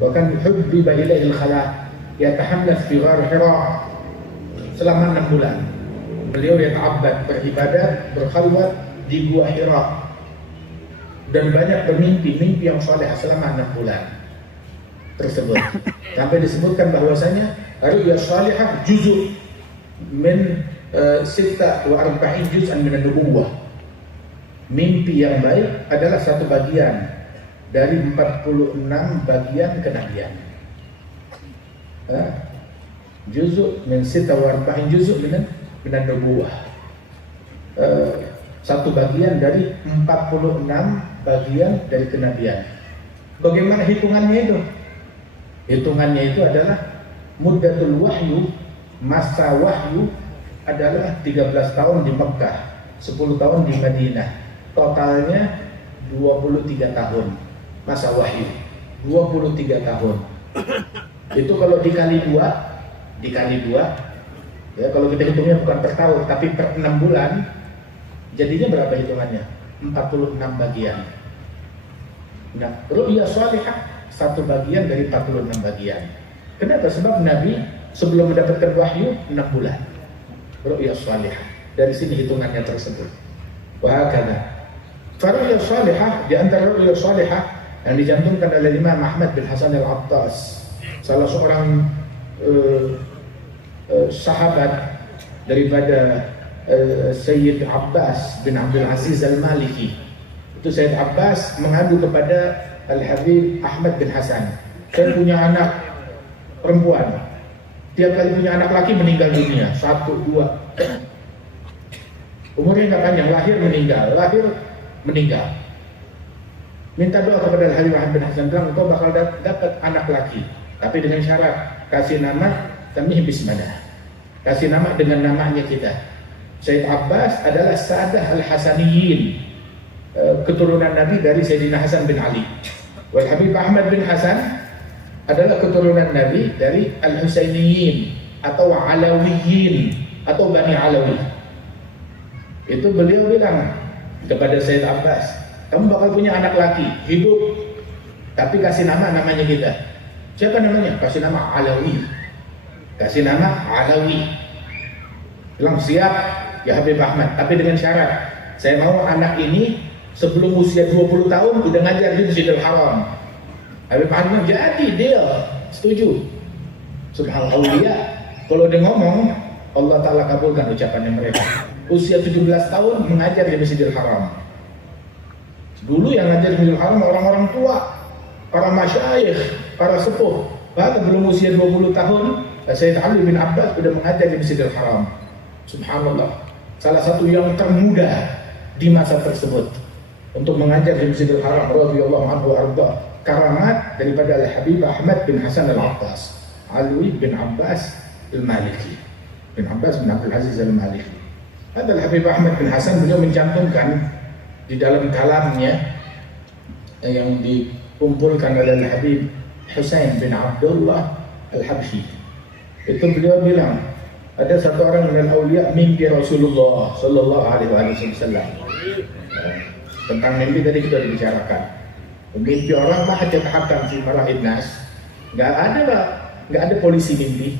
Bahkan hubbiba ilaihil khala yatahammas fi ghar Hira, selama 6 bulan beliau yata'abbad, beribadah, berkhalwat di gua Hira, dan banyak bermimpi mimpi yang saleh selama 6 bulan tersebut. Sampai disebutkan bahwasanya ru'ya salihah juz'un min 46 juz'an min an-nubuwah. Mimpi yang baik adalah satu bagian dari 46 bagian kenabian. Juz'u min 46 juz'u min an-nubuwah. Satu bagian dari 46 bagian dari kenabian. Bagaimana hitungannya itu? Hitungannya itu adalah muddatul wahyu, masa wahyu adalah 13 tahun di Mekah, 10 tahun di Madinah. Totalnya 23 tahun masa wahyu. 23 tahun. Itu kalau dikali 2, ya kalau kita hitungnya bukan per tahun tapi per 6 bulan, jadinya berapa hitungannya? 46 bagian. Nah, ru'ya salihah satu bagian dari 46 bagian. Kenapa? Sebab Nabi sebelum mendapatkan wahyu 6 bulan. Ru'ya salihah. Dari sini hitungannya tersebut. Wahakana. Ru'ya salihah, di antara ru'ya salihah yang dicantumkan oleh Imam Ahmad bin Hasan al-Attas, salah seorang sahabat daripada Sayyid Abbas bin Abdul Aziz al-Maliki. Itu Sayyid Abbas mengadu kepada Al-Habib Ahmad bin Hasan, saya punya anak perempuan, tiap kali punya anak laki meninggal dunia, 1, 2, umurnya nggak panjang, lahir meninggal. Minta doa kepada Al-Habib Ahmad bin Hasan, bilang engkau bakal dapat anak laki, tapi dengan syarat kasih nama Tamih Bismillah, kasih nama dengan namanya kita. Sayyid Abbas adalah Sadah Al-Hasaniyin, keturunan Nabi dari Sayyidina Hasan bin Ali. Wal Habib Ahmad bin Hasan adalah keturunan Nabi dari Al-Husainiyin atau Alawiyin atau Bani Alawi. Itu beliau bilang kepada Sayyid Abbas, kamu bakal punya anak laki, hidup, tapi kasih namanya kita. Siapa namanya? Kasih nama Alawi. Kasih nama Alawi. Bilang siap ya Habib Ahmad, tapi dengan syarat saya mau anak ini sebelum usia 20 tahun udah ngajar di Masjidil Haram. Habib Ahmad jadi dia setuju. Subhanallah, kalau dia ngomong Allah Ta'ala kabulkan ucapannya mereka. Usia 17 tahun mengajar di Masjidil Haram. Dulu yang ngajar di Masjidil Haram orang-orang tua, para masyayikh, para sepuh. Bahkan belum usia 20 tahun Sayyid Ali bin Abbas sudah mengajar di Masjidil Haram. Subhanallah, salah satu yang termuda di masa tersebut untuk mengajar di Masjidil Haram radhiyallahu anhu arda. Karamat daripada Al-Habib Ahmad bin Hasan al-Attas, Alwi bin Abbas al-Maliki, bin Abbas bin Abdul Aziz al-Maliki. Ada Al-Habib Ahmad bin Hasan, beliau mencantumkan di dalam kalamnya yang dikumpulkan oleh Al-Habib Husain bin Abdullah Al-Habsyi. Itu beliau bilang ada satu orang dari awliya mimpi Rasulullah sallallahu alaihi wasallam. Tentang mimpi tadi kita bicarakan. Mimpi orang mah hajat hakam fi marahid nas. Enggak ada polisi mimpi.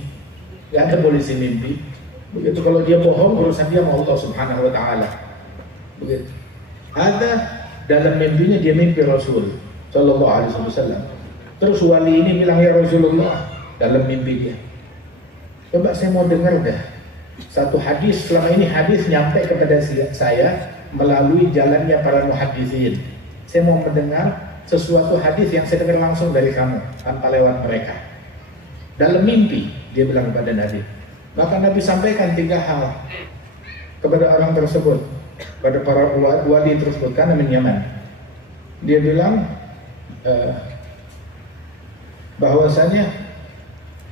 Enggak ada polisi mimpi. Begitu kalau dia bohong urusan dia sama Allah Subhanahu wa taala. Begitu. Ada dalam mimpinya dia mimpi Rasul sallallahu alaihi wasallam. Terus wali ini bilang ya Rasulullah dalam mimpi dia. Coba saya mau dengar dah satu hadis, selama ini hadis nyampe kepada saya melalui jalannya para muhaddisin. Saya mau mendengar sesuatu hadis yang saya dengar langsung dari kamu tanpa lewat mereka. Dalam mimpi dia bilang kepada Nabi. Maka Nabi sampaikan 3 hal kepada orang tersebut, pada para wali tersebut karena menyaman. Dia bilang bahwasanya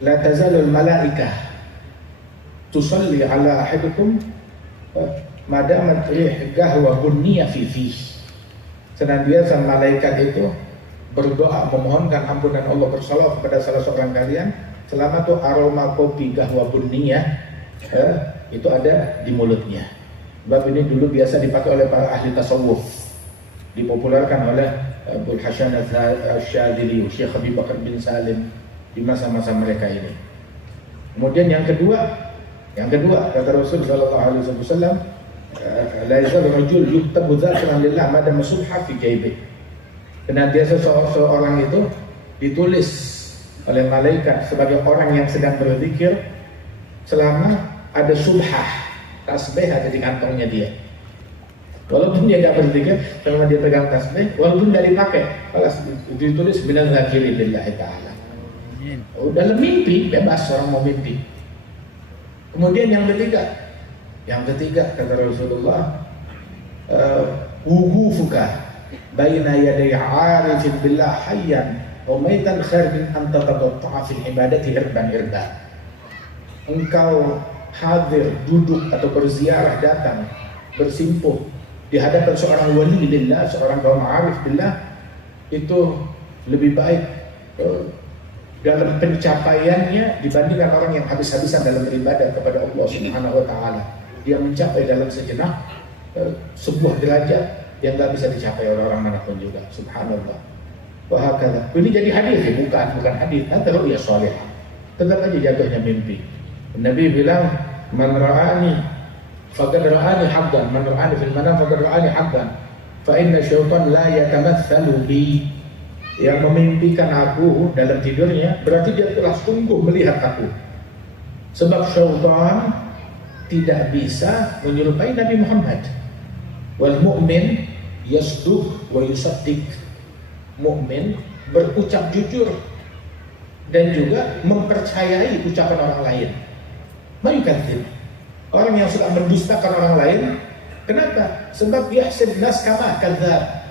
la tazalul malaikah tusalli ala ahadukum madamat rih gahwa bunniya fi. Senantiasa malaikat itu berdoa memohonkan ampunan Allah, bersalawat kepada salah seorang kalian, selama tuh aroma kopi kahwa bunniyah itu ada di mulutnya. Bab ini dulu biasa dipakai oleh para ahli tasawuf, dipopulerkan oleh Abdul Hasan Al-Syadzili, Syekh Habib Bakar bin Salim di masa-masa mereka ini. Kemudian yang kedua kata Rasul sallallahu alaihi wasallam, la yazal rajul yuktabu dzakran lillah madama subha fi jaybi. Senantiasa seorang itu ditulis oleh malaikat sebagai orang yang sedang berzikir selama ada subhah, tasbih ada di kantongnya dia. Walaupun dia nggak berzikir, selama dia pegang tasbih, walaupun nggak dipakai, kalau ditulis minal zakirin lillahi ta'ala. Dalam mimpi, bebas orang mau mimpi. Kemudian yang ketiga kata Rasulullah, wuqufuka baina yaday 'arifin billah hayyan wa maitan khair min an tataqatta'a fil ibadati irban. Engkau hadir, duduk atau berziarah, datang, bersimpuh di hadapan seorang wali lillah, seorang kaum arif billah, itu lebih baik dalam pencapaiannya dibandingkan orang yang habis-habisan dalam beribadah kepada Allah Subhanahu wa taala. Dia mencapai dalam sejenak sebuah derajat yang tidak bisa dicapai oleh orang manapun juga. Subhanallah. Wahakala. Ini jadi hadis ya, bukan hadis. Nanti ru'ya salihah. Tetap aja jatuhnya mimpi. Nabi bilang, man ra'ani faqad ra'ani haqqan, man ra'ani fil manam faqad ra'ani haqqan, fa inna syaitan la yatamatsalu bi. Yang memimpikan aku dalam tidurnya berarti dia telah sungguh melihat aku. Sebab syaitan tidak bisa menyerupai Nabi Muhammad. Wal mu'min yasduq wa yusaddiq. Mukmin berucap jujur dan juga mempercayai ucapan orang lain. Mayukadzib. Orang yang suka mendustakan orang lain, kenapa? Sebab yahsib nas kama kadzdzab.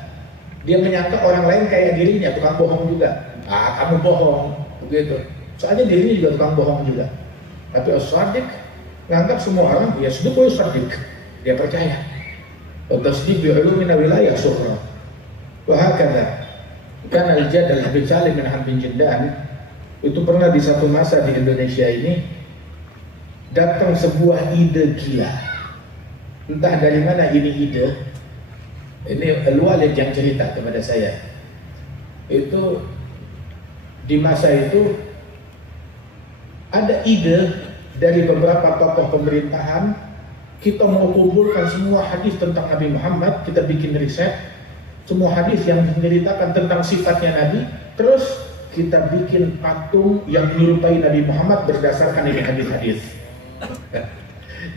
Dia menyangka orang lain kayak dirinya, tukang bohong juga. Kamu bohong, begitu. Soalnya dirinya juga tukang bohong juga. Tapi as-shadiq menganggap semua orang ya sudah boleh shadiq. Dia percaya. Tasdiq bi ulumina wilayah sughra. Wa hakadha. Karena al-jadal bin Salim bin Hamd bin Jindan itu pernah di satu masa di Indonesia ini datang sebuah ide gila. Entah dari mana ini ide. Ini Al-Walid yang cerita kepada saya. Itu di masa itu ada ide dari beberapa tokoh pemerintahan, kita mau kumpulkan semua hadis tentang Nabi Muhammad, kita bikin riset, semua hadis yang menceritakan tentang sifatnya Nabi, terus kita bikin patung yang menyerupai Nabi Muhammad berdasarkan ini hadis-hadis.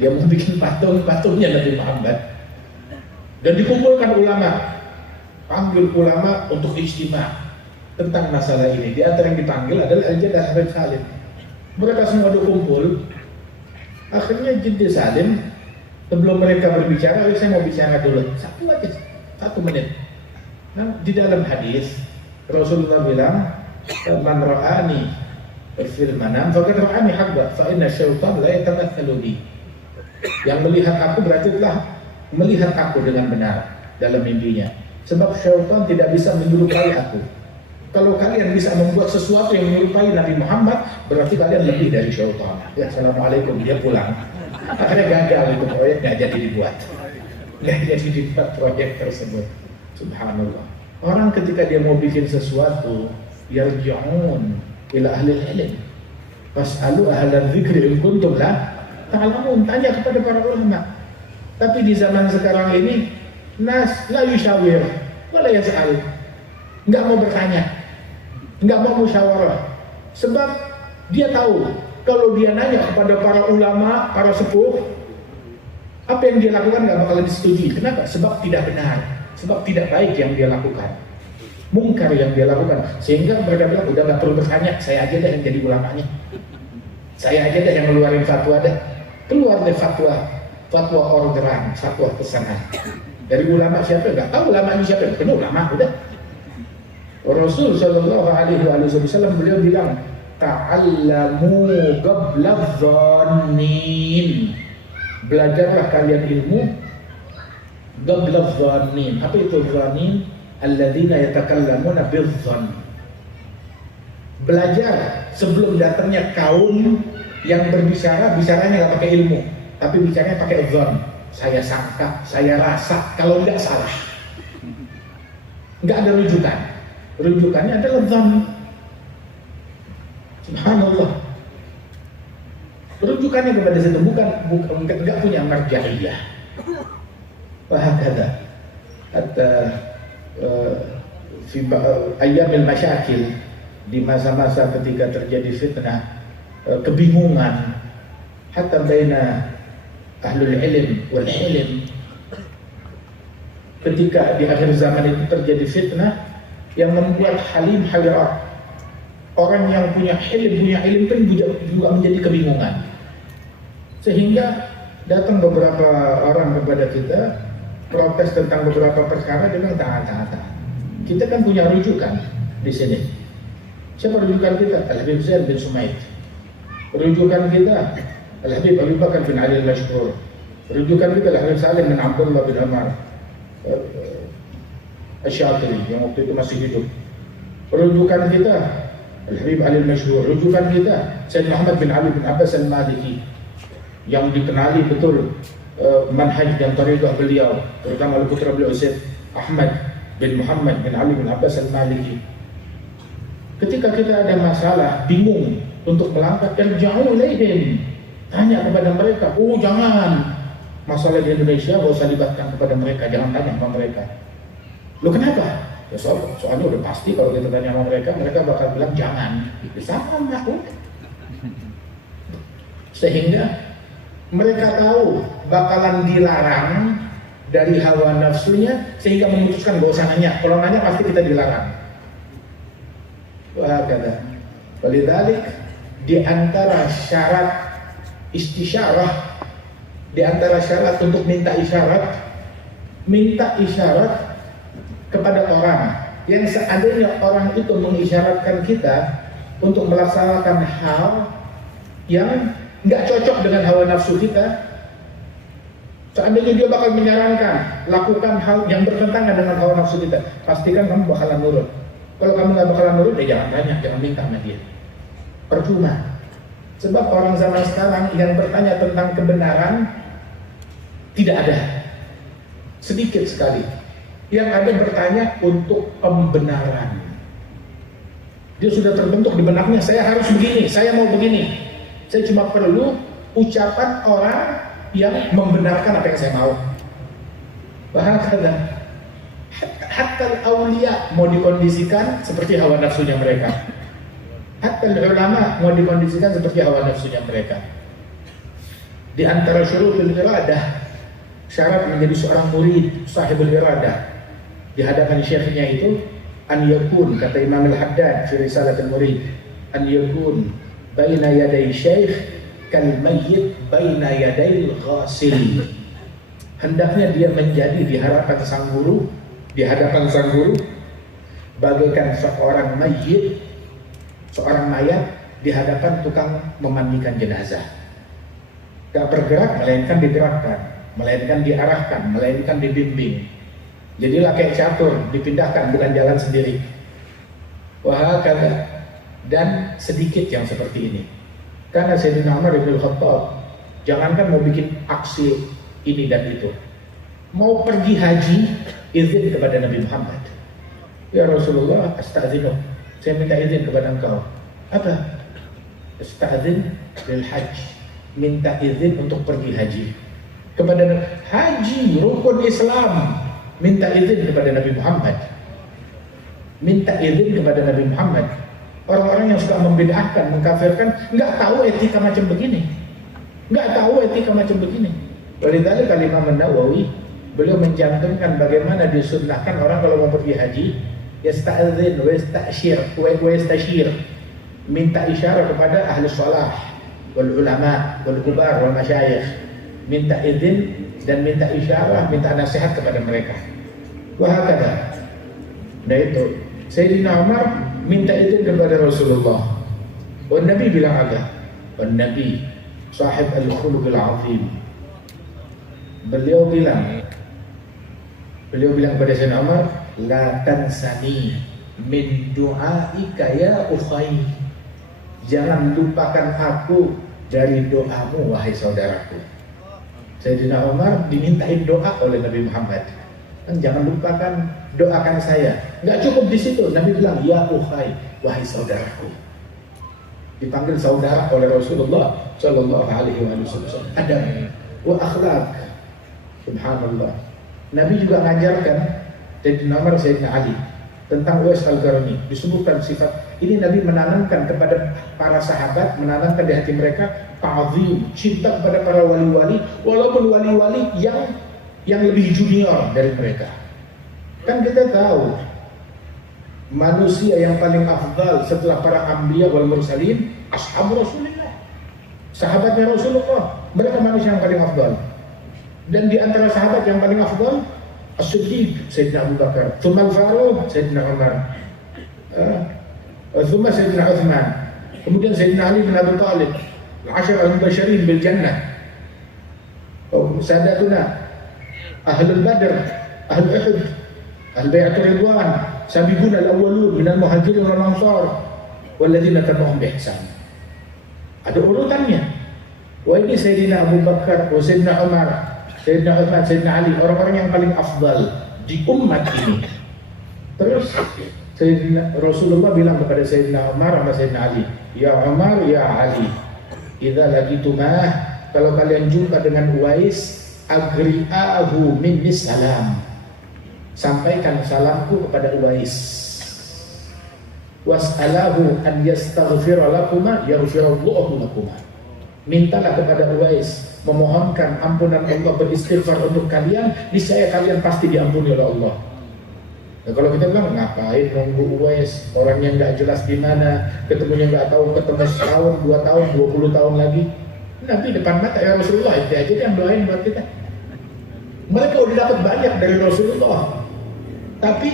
Dia mau bikin patungnya Nabi Muhammad. Dan dikumpulkan ulama, panggil ulama untuk ijtima tentang masalah ini. Di antara yang dipanggil adalah Al-Jaddah bin Salim. Mereka semua dikumpul. Akhirnya Jaddah Salim, sebelum mereka berbicara, saya mau bicara dulu. Satu menit. Nah, di dalam hadis Rasulullah bilang, man ra'ani fil manam faqad ra'ani haqqan, fa inna syaitan la yatamatsalu bi. Yang melihat aku berarti telah melihat aku dengan benar dalam mimpinya. Sebab syaitan tidak bisa menyerupai aku. Kalau kalian bisa membuat sesuatu yang menyerupai Nabi Muhammad, berarti kalian lebih dari syaitan. Ya, assalamualaikum, dia pulang. Akhirnya gagal itu proyek, nggak jadi dibuat. Nggak jadi dibuat proyek tersebut. Subhanallah. Orang ketika dia mau bikin sesuatu, yarji'un ila ahli ilm. Fas'alu ahla dzikri in kuntum la ta'lamun. Tanya kepada para ulama. Tapi di zaman sekarang ini, nas la yushawir wala yas'al. Enggak mau bertanya, enggak mau musyawarah. Sebab dia tahu kalau dia nanya kepada para ulama, para sepuh, apa yang dia lakukan enggak bakal disetujui. Kenapa? Sebab tidak benar, sebab tidak baik yang dia lakukan, mungkar yang dia lakukan. Sehingga mereka bilang udah enggak perlu bertanya, saya aja deh yang jadi ulamanya, saya aja deh yang ngeluarin fatwa deh. Keluar deh fatwa orderan, fatwa pesanan dari ulama siapa, enggak tahu ulama ini siapa, itu ulama udah. Rasul sallallahu alaihi wasallam beliau bilang, ta'allamu qabla dhannin. Belajarlah kalian ilmu qabla dhannin. Apa itu dhannin? alladzina yatakallamuna bidzan. Belajar sebelum datangnya kaum yang berbicara, bicaranya nggak pakai ilmu, tapi bicaranya pakai dzan. Saya sangka, saya rasa, kalau nggak salah. Nggak ada rujukan. Rujukannya adalah dzan. Subhanallah. Rujukannya kepada situ bukan nggak punya marja'iyah. Wahakadha. Hatta fi ayyamil masyakil, di masa-masa ketika terjadi fitnah, kebingungan, hatta baina ahlul ilm wal hilm, ketika di akhir zaman itu terjadi fitnah yang membuat halim hairat, orang yang punya ilm pun juga menjadi kebingungan, sehingga datang beberapa orang kepada kita protes tentang beberapa perkara. Dia bilang tahan. Kita kan punya rujukan di sini. Siapa rujukan kita? Al-Habib Zaid bin Sumaid. Rujukan kita Al-Habib Abu Bakar bin Ali al-Mashhur. Rujukan kita Al-Habib Salim bin Abdullah bin Umar Asy-Syatiri yang waktu itu masih hidup. Rujukan kita Al-Habib Ali al-Mashhur. Rujukan kita Sayyid Muhammad bin Ali bin Abbas al-Maliki, yang dikenali betul manhaj dan tariqah beliau, terutama oleh putra beliau Sayyid Ahmad bin Muhammad bin Ali bin Abbas al-Maliki. Ketika kita ada masalah, bingung untuk melangkah, jauh ilaihim, tanya kepada mereka. Oh jangan, masalah di Indonesia gak usah libatkan kepada mereka, jangan tanya sama mereka. Loh kenapa? Ya soalnya udah pasti kalau kita tanya sama mereka bakal bilang jangan. Sama aku. Sehingga mereka tahu bakalan dilarang dari hawa nafsunya, sehingga memutuskan gak usah nanya. Kalau nanya pasti kita dilarang. Wah kata, walidzalik di antara syarat istisyarah, di antara syarat untuk minta isyarat kepada orang yang seandainya orang itu mengisyaratkan kita untuk melaksanakan hal yang nggak cocok dengan hawa nafsu kita. Seandainya dia bakal menyarankan lakukan hal yang bertentangan dengan hawa nafsu kita, pastikan kamu bakalan nurut. Kalau kamu nggak bakalan nurut, ya jangan tanya, jangan minta sama dia. Percuma. Sebab orang zaman sekarang yang bertanya tentang kebenaran tidak ada, sedikit sekali. Yang ada bertanya untuk pembenaran. Dia sudah terbentuk di benaknya, saya harus begini, saya mau begini. Saya cuma perlu ucapan orang yang membenarkan apa yang saya mau. Bahkan hatta awliya mau dikondisikan seperti hawa nafsunya mereka. Hatta ulama mau dikondisikan seperti hawa nafsunya mereka. Di antara syurutul iradah, syarat menjadi seorang murid sahibul iradah di hadapan syekhnya itu, an yakun, kata Imam Al-Haddad fi Risalatul Murid, an yakun baina yaday syekh kal mayyit baina yaday ghasil. Hendaknya dia menjadi di hadapan sang guru, bagaikan seorang mayyit, seorang mayat di hadapan tukang memandikan jenazah. Gak bergerak, melainkan digerakkan, melainkan diarahkan, melainkan dibimbing. Jadilah kayak catur, dipindahkan, bukan jalan sendiri. Wah kata, dan sedikit yang seperti ini. Karena Sayyidina Umar bin Khattab, jangankan mau bikin aksi ini dan itu, mau pergi haji, izin kepada Nabi Muhammad. Ya Rasulullah, astadzinu, saya minta izin kepada engkau. Apa? Astadzin lil hajj, minta izin untuk pergi haji. Kepada haji, rukun Islam, minta izin kepada Nabi Muhammad. Minta izin kepada Nabi Muhammad. Orang-orang yang suka membid'ahkan, mengkafirkan, nggak tahu etika macam begini. Walidzalik Imam An-Nawawi, beliau mencantumkan bagaimana disunnahkan orang kalau mau pergi haji, yasta'dzin wa yastashir, minta isyarat kepada ahli shalah wal ulama wal kubar wal masyayikh, minta izin dan minta isyarat, minta nasihat kepada mereka. Wahakadha. Nah itu Sayyidina Umar minta izin kepada Rasulullah. Dan Nabi bilang agak, dan Nabi sahib al-khuluqil azim, beliau bilang kepada Sayyidina Umar, la tansani min du'aika ya ukhay. Jangan lupakan aku dari doamu wahai saudaraku. Sayyidina Umar dimintain doa oleh Nabi Muhammad. Jangan lupakan doakan saya. Enggak cukup di situ. Nabi bilang ya ukhay, wahai saudaraku. Dipanggil saudara oleh Rasulullah sallallahu alaihi wasallam. Adab wa akhlak. Subhanallah. Nabi juga mengajarkan Sayyidina Umar, Sayyidina Ali tentang Uwais Al-Qarni. Disebutkan sifat ini Nabi menanamkan kepada para sahabat, menanamkan di hati mereka ta'zim, cinta kepada para wali-wali, walaupun wali-wali yang lebih junior dari mereka. Kan kita tahu manusia yang paling afdal setelah para anbiya wal mursalin ashab Rasulullah, sahabatnya Rasulullah. Mereka manusia yang paling afdal. Dan di antara sahabat yang paling afdal As-Siddiq, Sayyidina Abu Bakar, Thumma Al-Faruq, Sayyidina Umar, Thumma Sayyidina Uthman, kemudian Sayyidina Ali bin Abi Talib, Al-Ashar Al-Mubashirin bil Jannah, Sadatuna Ahlul Badr, Ahlul Uhud, Ahlul Bai'atul Ridwan, Sabiqun al-awwalun minal muhajirin wal ansar walladzina tabi'uhum bi ihsan. Ada urutannya. Wah, ini Sayyidina Abu Bakar, Sayyidina Umar, Sayyidina Uthman, Sayyidina Ali, orang-orang yang paling afdal di umat ini. Terus Sayyidina Rasulullah bilang kepada Sayyidina Umar sama Sayyidina Ali, ya Umar, ya Ali, idza laqitumah, kalau kalian jumpa dengan Uwais, agri'ahu minni salam, sampaikan salamku kepada Uwais, was'alahu an yastaghfira lakuma yaghfirallahu lakuma, mintalah kepada Uwais, memohonkan ampunan Allah, beristighfar untuk kalian, niscaya kalian pasti diampuni oleh Allah. Nah, kalau kita bilang ngapain nunggu Uwais, orangnya nggak jelas di mana, ketemunya nggak tahu, ketemu setahun, 2 tahun, 20 tahun lagi, nanti depan mata ya Rasulullah, itu aja yang doain buat kita. Mereka udah dapat banyak dari Rasulullah, tapi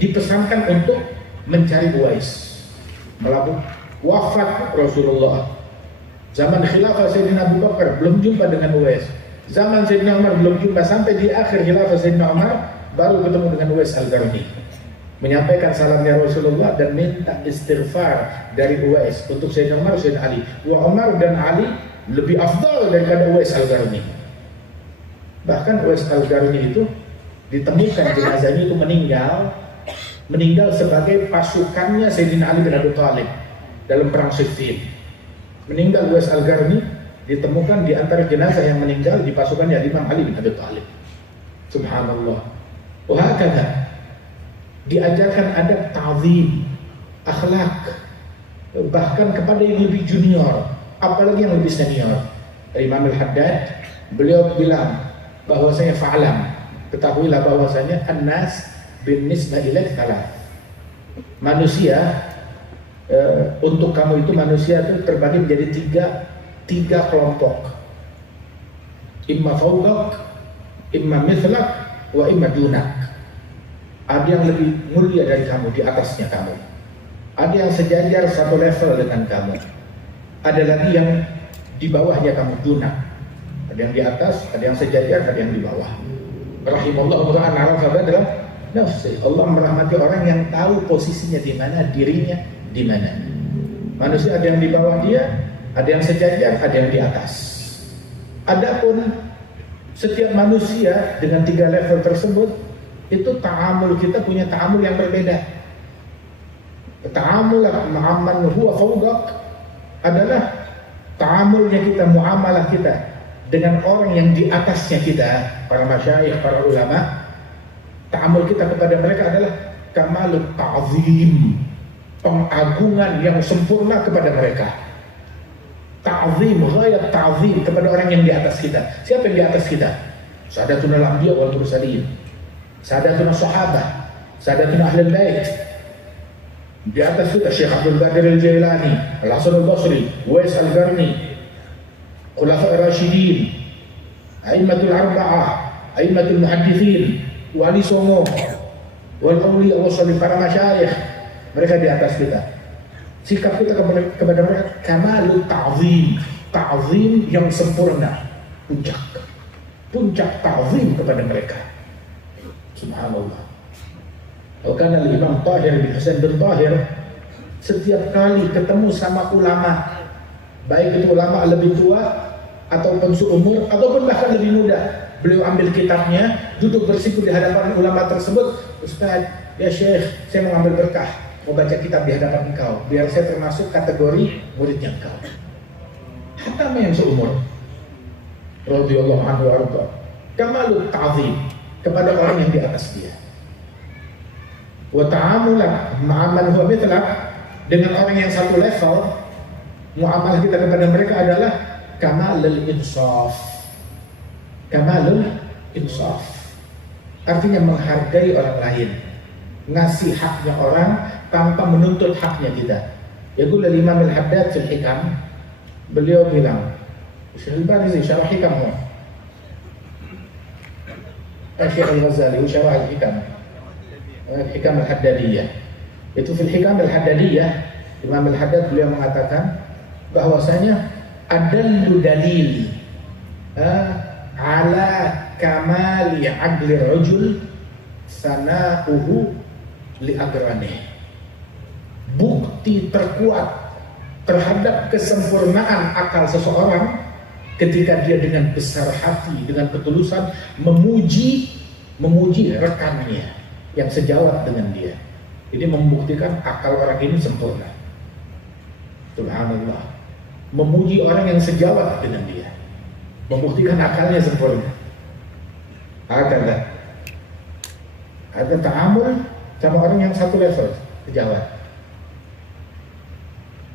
dipesankan untuk mencari Uwais. Melakukan wafat Rasulullah, zaman khilafah Sayyidina Abu Bakar belum jumpa dengan Uwais, zaman Sayyidina Umar belum jumpa, sampai di akhir khilafah Sayyidina Umar baru ketemu dengan Uwais Al-Qarni, menyampaikan salamnya Rasulullah dan minta istighfar dari Uwais untuk Sayyidina Umar, Sayyidina Ali. Wa Umar dan Ali lebih afdal daripada Uwais Al-Qarni. Bahkan Uwais Al-Qarni itu ditemukan jenazahnya itu meninggal sebagai pasukannya Sayyidina Ali bin Abi Thalib dalam perang Siffin. Meninggal Uwais Al-Qarni ditemukan di antara jenazah yang meninggal di pasukannya Imam Ali bin Abi Thalib. Subhanallah. Wahakadha, diajarkan adab ta'zim, akhlak, bahkan kepada yang lebih junior, apalagi yang lebih senior. Imam Al-Haddad, beliau bilang bahwasanya fa'alam, ketahuilah bahwasanya an-nas bin nisbah ilaik thalath. Manusia, untuk kamu itu manusia itu terbagi menjadi tiga kelompok. Imma fawqak, imma mithlak, wa imma dunak. Ada yang lebih mulia dari kamu, di atasnya kamu. Ada yang sejajar satu level dengan kamu. Ada lagi yang di bawahnya kamu, dunak. Ada yang di atas, ada yang sejajar, ada yang di bawah. Rahimallahu ta'ala arafa badra nafsi. Allah merahmati orang yang tahu posisinya di mana, dirinya di mana. Manusia ada yang di bawah dia, ada yang sejajar, ada yang di atas. Adapun setiap manusia dengan 3 level tersebut, itu ta'amul kita punya ta'amul yang berbeda. Ta'amul ma'amman huwa fawqak adalah ta'amulnya kita, muamalah kita dengan orang yang di atasnya kita, para masyayikh, para ulama. Ta'amul kita kepada mereka adalah kamalut ta'zim, pengagungan yang sempurna kepada mereka. Ta'zim, ghayat ta'zim kepada orang yang di atas kita. Siapa yang di atas kita? Sadatuna al-anbiya wal mursalin, sadatuna sahabat, sadatuna ahlul bait. Di atas kita Syekh Abdul Qadir Al-Jailani, Al-Hasan Al-Basri, Uwais Al-Qarni, Khulafa Ar-Rasyidin, A'immatul Arba'ah, A'immatul Muhaddithin, Wali Songo, wal awliya wa salih, para masyayikh. Mereka di atas kita. Sikap kita kepada mereka kamalut ta'zim, ta'zim yang sempurna, puncak ta'zim kepada mereka. Subhanallah. Karena Imam Tahir bin Husain bin Tahir setiap kali ketemu sama ulama, baik itu ulama lebih tua ataupun seumur ataupun bahkan lebih muda, beliau ambil kitabnya, duduk bersiku di hadapan ulama tersebut. Ustaz, ya Syekh, saya mau ambil berkah, mau baca kitab di hadapan engkau, biar saya termasuk kategori muridnya engkau. Hatta yang seumur, radhiyallahu anhu arda, kamalut ta'zim kepada orang yang di atas dia. Wa ta'amulah ma'aman huwa mithlak, dengan orang yang satu level, muamalah kita kepada mereka adalah kamalul insaf. Kamalul insaf artinya menghargai orang lain, ngasih haknya orang tanpa menuntut haknya kita. Yaqul al-Imam al-Haddad fil Hikam, beliau bilang, Syekh al-Barizi syarah Hikam, Syekh al-Ghazali syarah al-Hikam, Hikam al-Haddadiyah. Itu fil Hikam al-Haddadiyah, Imam al-Haddad beliau mengatakan bahwasanya adallu dalil ala kamali adli rajul sana'uhu li agranih. Bukti terkuat terhadap kesempurnaan akal seseorang ketika dia dengan besar hati, dengan ketulusan memuji rekannya yang sejawat dengan dia. Ini membuktikan akal orang ini sempurna. Subhanallah. Memuji orang yang sejawat dengan dia, membuktikan akalnya sempurna. Ada ta'amul sama orang yang satu level, sejawat.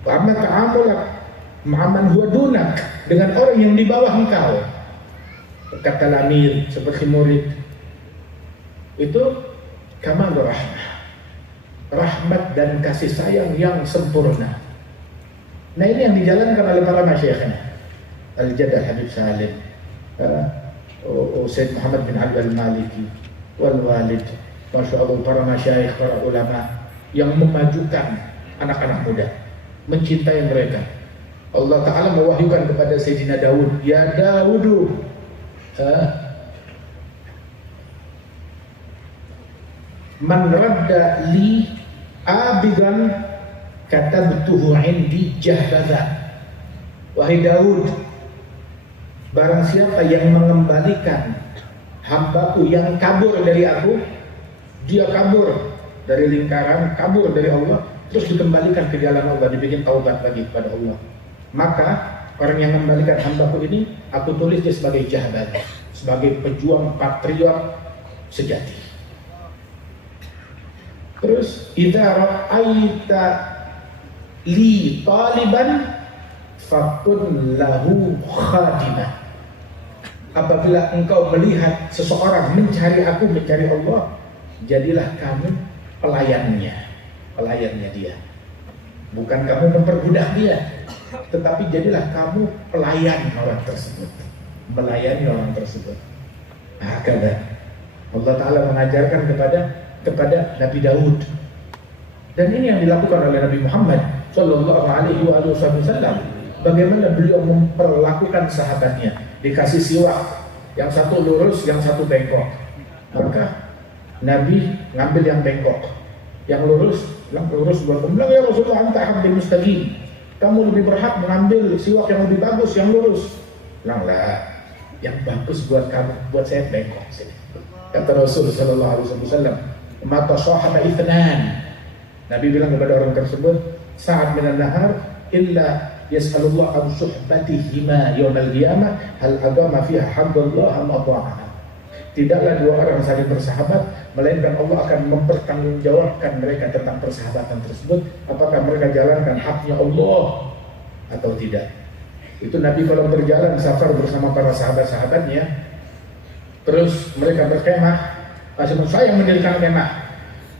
Wa amma ta'amul ma'aman huwa dunak, dengan orang yang di bawah engkau, kata lamir seperti murid, itu kamal rahmat dan kasih sayang yang sempurna. Nah, ini yang dijalankan oleh para masyayikhnya, Al-Jadd Al-Habib Salim, Sayyid Muhammad bin Abdul Maliki, wal walid, masya Allah, para masyayikh, para ulama yang memajukan anak-anak muda, mencintai mereka. Allah Ta'ala mewahyukan kepada Sayyidina Daud, ya Daudu, man radda li abidan katabtuhu indi jahbaza. Wahai Daud, barang siapa yang mengembalikan hambaku yang kabur dari aku, dia kabur dari lingkaran, kabur dari Allah, terus dikembalikan ke jalan Allah, dibikin taubat lagi kepada Allah, maka orang yang mengembalikan hambaku ini, aku tulis dia sebagai jahbaz, sebagai pejuang patriot sejati. Terus idza ra'aita li taliban fakun lahu khadimah. Apabila engkau melihat seseorang mencari aku, mencari Allah, jadilah kamu pelayannya dia. Bukan kamu memperbudak dia, tetapi jadilah kamu pelayan orang tersebut, melayani orang tersebut. Hakada Allah Ta'ala mengajarkan kepada Nabi Daud, dan ini yang dilakukan oleh Nabi Muhammad Sallallahu Alaihi Wasallam. Bagaimana beliau memperlakukan sahabatnya, dikasih siwak, yang satu lurus, yang satu bengkok, maka Nabi ngambil yang bengkok, yang lurus buat bilang, ya Rasulullah, anta hamdul mustaqim, kamu lebih berhak mengambil siwak yang lebih bagus, yang lurus. Bilang, lah, yang bagus buat kamu, buat saya bengkok sini. Kata Rasul Sallallahu Alaihi Wasallam, mata sahaba ithnan. Nabi bilang kepada orang tersebut, saat minan nahar illa yas'alullah an suhbatihima yawmal qiyamah hal agama fiha haqqullah am ata'ah. Tidaklah dua orang saling bersahabat, melainkan Allah akan mempertanggungjawabkan mereka tentang persahabatan tersebut, apakah mereka jalankan haknya Allah atau tidak. Itu Nabi kalau berjalan safar bersama para sahabat-sahabatnya, terus mereka berkemah, saya yang mendirikan kemah.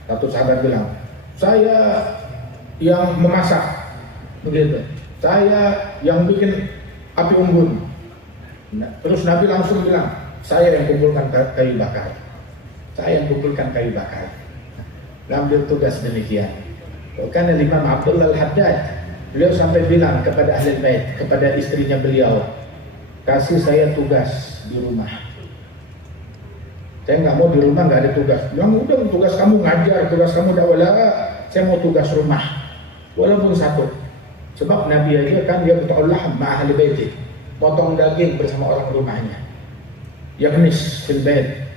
Satu sahabat bilang, saya yang memasak, begitu. Saya yang bikin api unggun. Nah, terus Nabi langsung bilang, saya yang kumpulkan kayu bakar. Saya yang kumpulkan kayu bakar. Ngambil tugas demikian. Karena Imam Abdullah Al-Haddad, beliau sampai bilang kepada ahli bait, kepada istrinya beliau, kasih saya tugas di rumah. Saya nggak mau di rumah nggak ada tugas. Bilang udah tugas kamu ngajar, tugas kamu dakwah. Saya mau tugas rumah, walaupun satu. Sebab Nabi aja kan dia bertaulah ma ahli baiti, potong daging bersama orang rumahnya. Yaknis fil bait,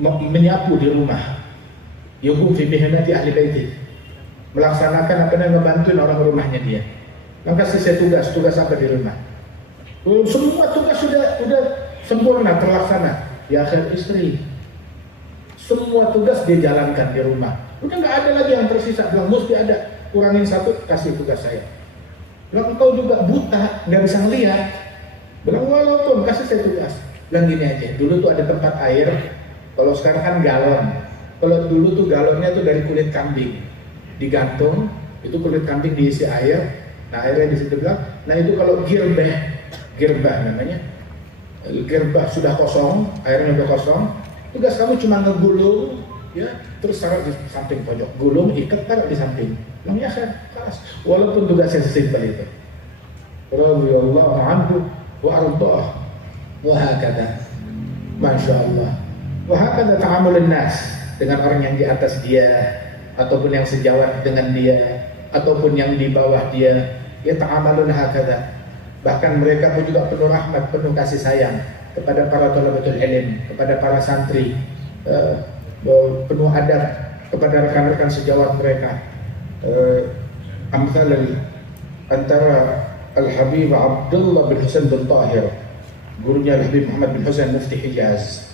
menyapu di rumah. Yaqum fi mihnati ahli baiti, melaksanakan apa yang ngebantuin orang rumahnya dia. Maka saya tugas apa di rumah. Semua tugas sudah sempurna terlaksana. Ya akhir istri, semua tugas dia jalankan di rumah. Udah nggak ada lagi yang tersisa. Bilang mesti ada, kurangin satu, kasih tugas saya. Bilang engkau juga buta, nggak bisa ngelihat. Bilang walaupun kasih saya tugas. Bilang gini aja, dulu tuh ada tempat air. Kalau sekarang kan galon. Kalau dulu tuh galonnya tuh dari kulit kambing, digantung. Itu kulit kambing diisi air. Nah airnya di situ bilang. Nah itu kalau girbah namanya. Gerbah sudah kosong, airnya sudah kosong, tugas kamu cuma ngegulung, ya, terus taruh di samping pojok, gulung, ikat, taruh di samping. Namanya saya keras, walaupun tugasnya sesimpel itu. Radhiyallahu anhu wa ardhah, wa hakadha, masya Allah, wa hakadha ta'amulun nas dengan orang yang di atas dia, ataupun yang sejawat dengan dia, ataupun yang di bawah dia, ya ta'amalun hakadha. Bahkan mereka pun juga penuh rahmat, penuh kasih sayang kepada para thalabatul ilm, kepada para santri, penuh adab kepada rekan-rekan sejawat mereka. Amthal antara Al-Habib Abdullah bin Husain bin Tahir, gurunya Al-Habib Muhammad bin Husain Mufti Hijaz,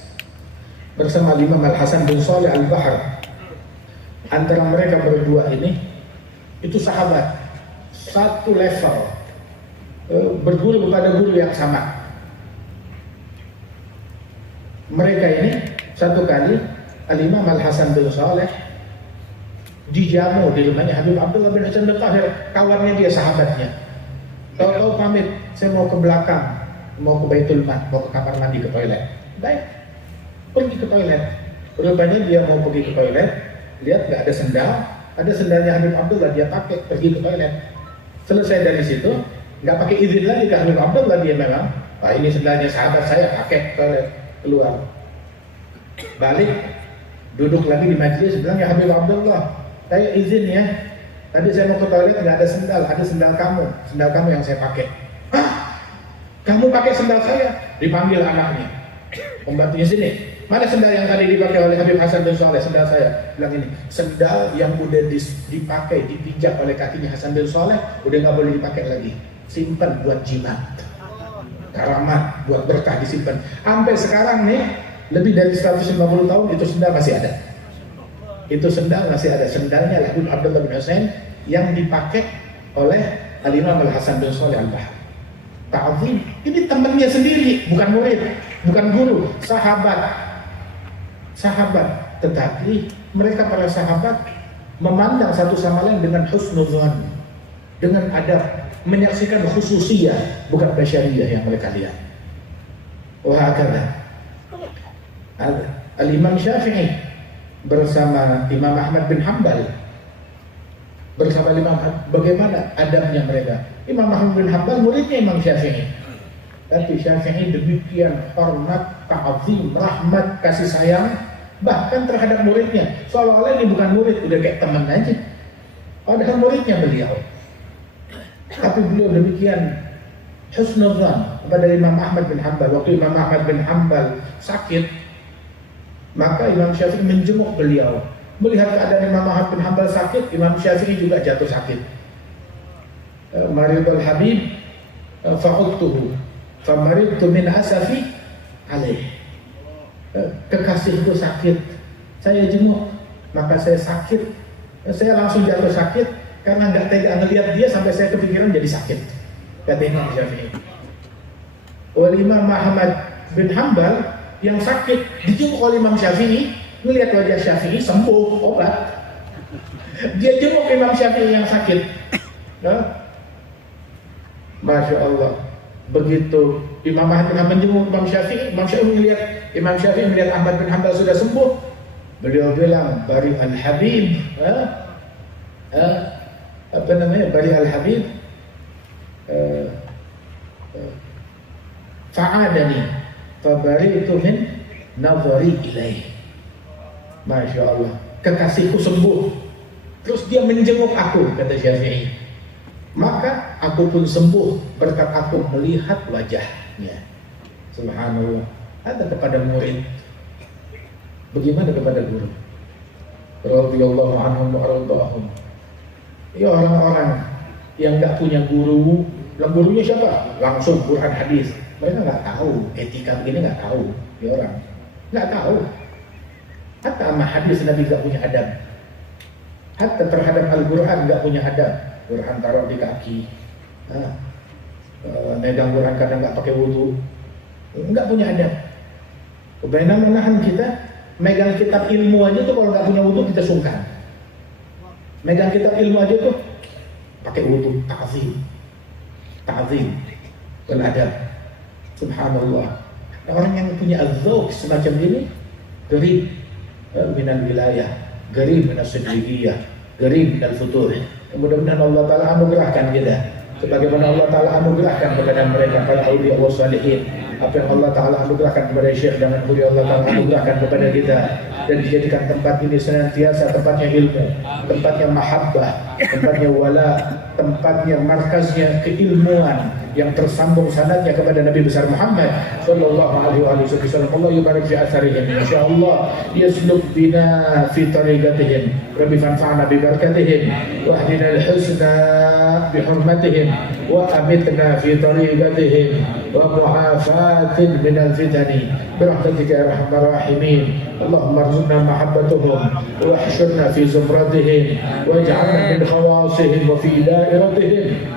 bersama Imam Al-Hasan bin Salih Al-Bahr. Antara mereka berdua ini itu sahabat, satu level, berguru kepada guru yang sama. Mereka ini satu kali Al-Imam Al-Hasan bin Saleh dijamu di rumahnya Habib Abdullah bin Husain bin Tahir, kawannya dia, sahabatnya. Tahu-tahu pamit, saya mau ke belakang, mau ke Baitul Mal, mau ke kamar mandi, ke toilet. Baik, pergi ke toilet. Rupanya dia mau pergi ke toilet, lihat nggak ada sendal, ada sendalnya Habib Abdullah, dia pakai pergi ke toilet. Selesai dari situ, nggak pakai izin lagi ke Habib Abdullah, dia memang, wah ini sendalnya sahabat saya, pakai toilet, keluar. Balik, duduk lagi di majelis, bilang ya Habib Abdullah, saya izin ya, tadi saya mau ke toilet nggak ada sendal kamu yang saya pakai. Hah? Kamu pakai sendal saya? Dipanggil anaknya, pembantunya, sini, mana sendal yang tadi dipakai oleh Habib Hasan bin Saleh? Sendal saya. Bilang ini, sendal yang udah dipakai, dipijak oleh kakinya Hasan bin Saleh, udah nggak boleh dipakai lagi. Simpan buat jimat, karamat, buat berkah disimpan. Sampai sekarang nih, lebih dari 150 tahun itu sendal masih ada. Itu sendal masih ada. Sendalnya Habib Abdullah bin Husain yang dipakai oleh Al-Imam Al-Hasan bin Salih Al-Bahr. Ta'zim, ini temannya sendiri, bukan murid, bukan guru, sahabat. Tetapi mereka para sahabat memandang satu sama lain dengan husnuzan, dengan adab, menyaksikan khususiyah, bukan basyariyah yang mereka lihat. Wahakala Al-Imam Syafi'i bersama Imam Ahmad bin Hanbal, bersama Imam bagaimana adabnya mereka. Imam Ahmad bin Hanbal muridnya Imam Syafi'i, tapi Syafi'i demikian hormat, ta'zim, rahmat, kasih sayang bahkan terhadap muridnya, seolah-olah ini bukan murid, udah kayak teman aja, padahal muridnya beliau. Tapi beliau demikian husnuzan kepada Imam Ahmad bin Hanbal. Waktu Imam Ahmad bin Hanbal sakit, maka Imam Syafi'i menjenguk beliau. Melihat keadaan Imam Ahmad bin Hanbal sakit, Imam Syafi'i juga jatuh sakit. Maridul Habib fa'udtuhu famaridtu min asafi alaih. Kekasihku sakit, saya jenguk, maka saya sakit. Saya langsung jatuh sakit karena nggak tega ngelihat dia, sampai saya kepikiran jadi sakit, kata Imam Syafi'i. Imam Ahmad bin Hanbal yang sakit dijenguk oleh Imam Syafi'i, melihat wajah Syafi'i sembuh, obat. Dia jenguk Imam Syafi'i yang sakit. Masya Allah. Begitu Imam Ahmad bin Hanbal menjenguk Imam Syafi'i melihat Imam Syafi'i melihat Ahmad bin Hanbal sudah sembuh, beliau bilang, Bari al-Habib, apa namanya, Bari al-Habib fa'adani fabari itu min nazari ilaih. Masya Allah, kekasihku sembuh, terus dia menjenguk aku, kata Syafi'i. Maka aku pun sembuh berkat aku melihat wajahnya. Subhanallah. Ada kepada murid, bagaimana kepada guru? Radhiyallahu anhum wa radhahum. Ya orang-orang yang nggak punya guru, gurunya siapa? Langsung Quran hadis. Mereka nggak tahu etika begini, nggak tahu. Ya orang nggak tahu. Hatta sama hadis Nabi nggak punya adab. Hatta terhadap Al-Quran nggak punya adab. Quran taruh di kaki. Megang Quran kadang nggak pakai wudu. Nggak punya adab. Kebanyakan kita megang kitab ilmu aja tuh kalau nggak punya wudu kita sungkan. Megang kitab ilmu aja tuh pakai wudu, ta'zim, wal adab. Subhanallah. Orang yang punya az-zawq semacam ini, garib minal wilayah, garib minal siddiqiyah, garib minal futur. Mudah-mudahan Allah Ta'ala anugerahkan kita sebagaimana Allah Ta'ala anugerahkan kepada mereka para awliya wa salihin. Apa yang Allah Ta'ala anugerahkan kepada Syekh dan Allah Ta'ala anugerahkan kepada kita, dan dijadikan tempat ini senantiasa tempatnya ilmu, tempatnya mahabbah, tempatnya wala, tempatnya markaznya keilmuan yang tersambung sanadnya kepada Nabi besar Muhammad sallallahu alaihi wasallam. Allah yubarik fi atharihim, insyaallah yasluk bina fi tariqatihim, rabbi fanfa'na bi barakatihim wa ahdina al-husna bi hurmatihim wa amitna fi tariqatihim wa mu'afatin min al-fitani bi rahmatika ya arhamar rahimin. Allahumma arzuqna mahabbatuhum wa ahshurna fi zumratihim waj'alna min khawasihim wa fi dairatihim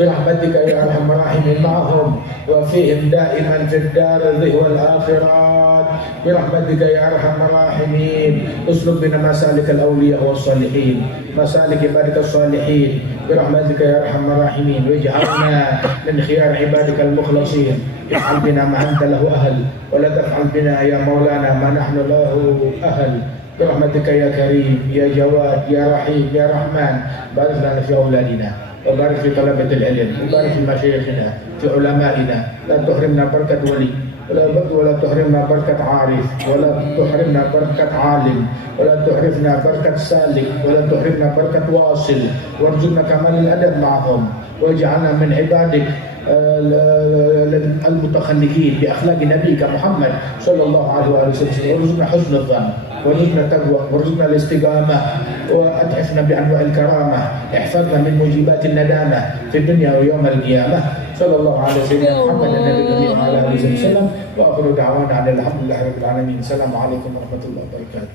برحمتك يا ارحم الراحمين معهم وفيهم دائما في الدار والآخرات برحمتك يا ارحم الراحمين. اسلك بنا مسالك الاولياء والصالحين، مسالك عبادك الصالحين برحمتك يا ارحم الراحمين، واجعلنا من خيار عبادك المخلصين. افعل بنا ما انت له اهل ولا تفعل بنا يا مولانا ما نحن له اهل برحمتك يا كريم يا جواد يا رحيم يا رحمن. بارك لنا في اولادنا وبارك في طلبة العلم وبارك في مشايخنا في علمائنا. لا تحرمنا بركة ولي ولا تحرمنا بركة عارف ولا تحرمنا بركة عالم ولا تحرمنا بركة سالك ولا تحرمنا بركة واصل، وارزقنا كمال الأدب معهم واجعلنا من عبادك المتخلقين بأخلاق نبيك محمد صلى الله عليه وسلم. وارزقنا حسن الظن وارزقنا التقوى وارزقنا الاستقامة وأتحفنا بأنواع الكرامة. احفظنا من موجبات الندامة في الدنيا ويوم القيامة. صلى الله على سيدنا محمد النبي وعلى آله وسلم. وآخر دعوانا أن الحمد لله رب العالمين. السلام عليكم ورحمة الله وبركاته.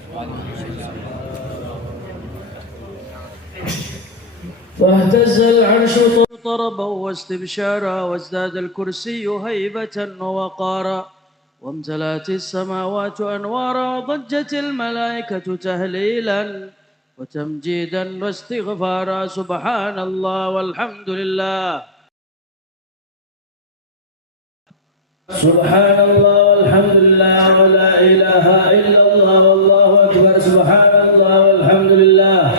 فاهتز العرش طربا واستبشارا وازداد الكرسي هيبة ووقارا وامتلأت السماوات أنوارا وضجت الملائكة تهليلا وتمجيدا واستغفارا. سبحان الله والحمد لله. سبحان الله والحمد لله ولا إله إلا الله والله أكبر. سبحان الله والحمد لله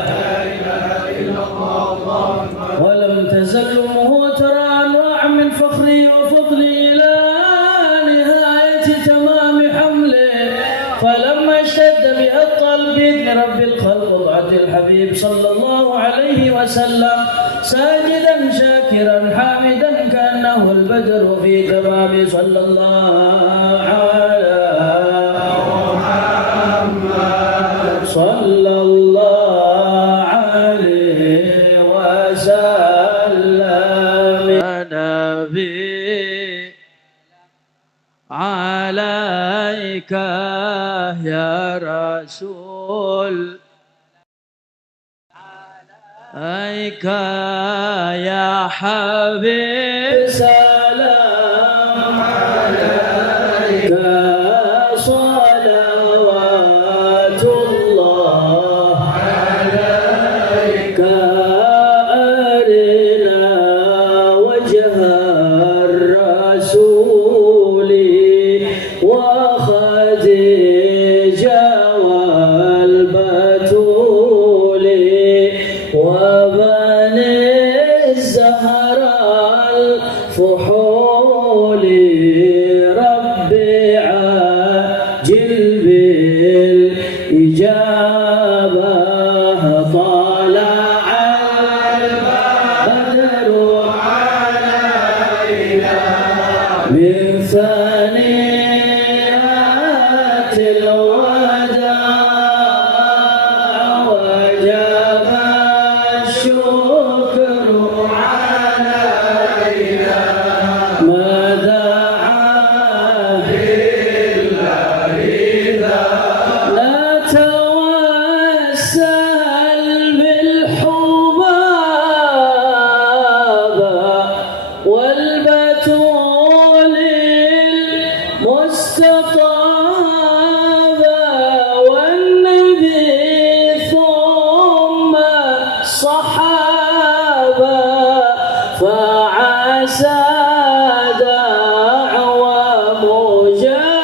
ولم تزل أمه ترى أنواع من فخري وفضلي إلى نهاية تمام حمله. فلما اشتد بها الطلب بإذن رب الخلق وضعت الحبيب صلى الله عليه وسلم ساجدا شاكرا حامدا كأنه البدر في تمام. صلى الله على محمد صلى الله عليه وسلم. نبي عليك يا رسول عليك يا حبيب سلام عليك صلوات الله عليك. أرنا وجه الرسول وخديجة والبتول وبني الزهراء الفحول. ربي عاجل ثنيات الوداع وجب الشكر علينا ما دعاه إلا إذا لا توسل بالحباب والبتول المستطاب والنبي ثم الصحابة فعسى دعوى مجابة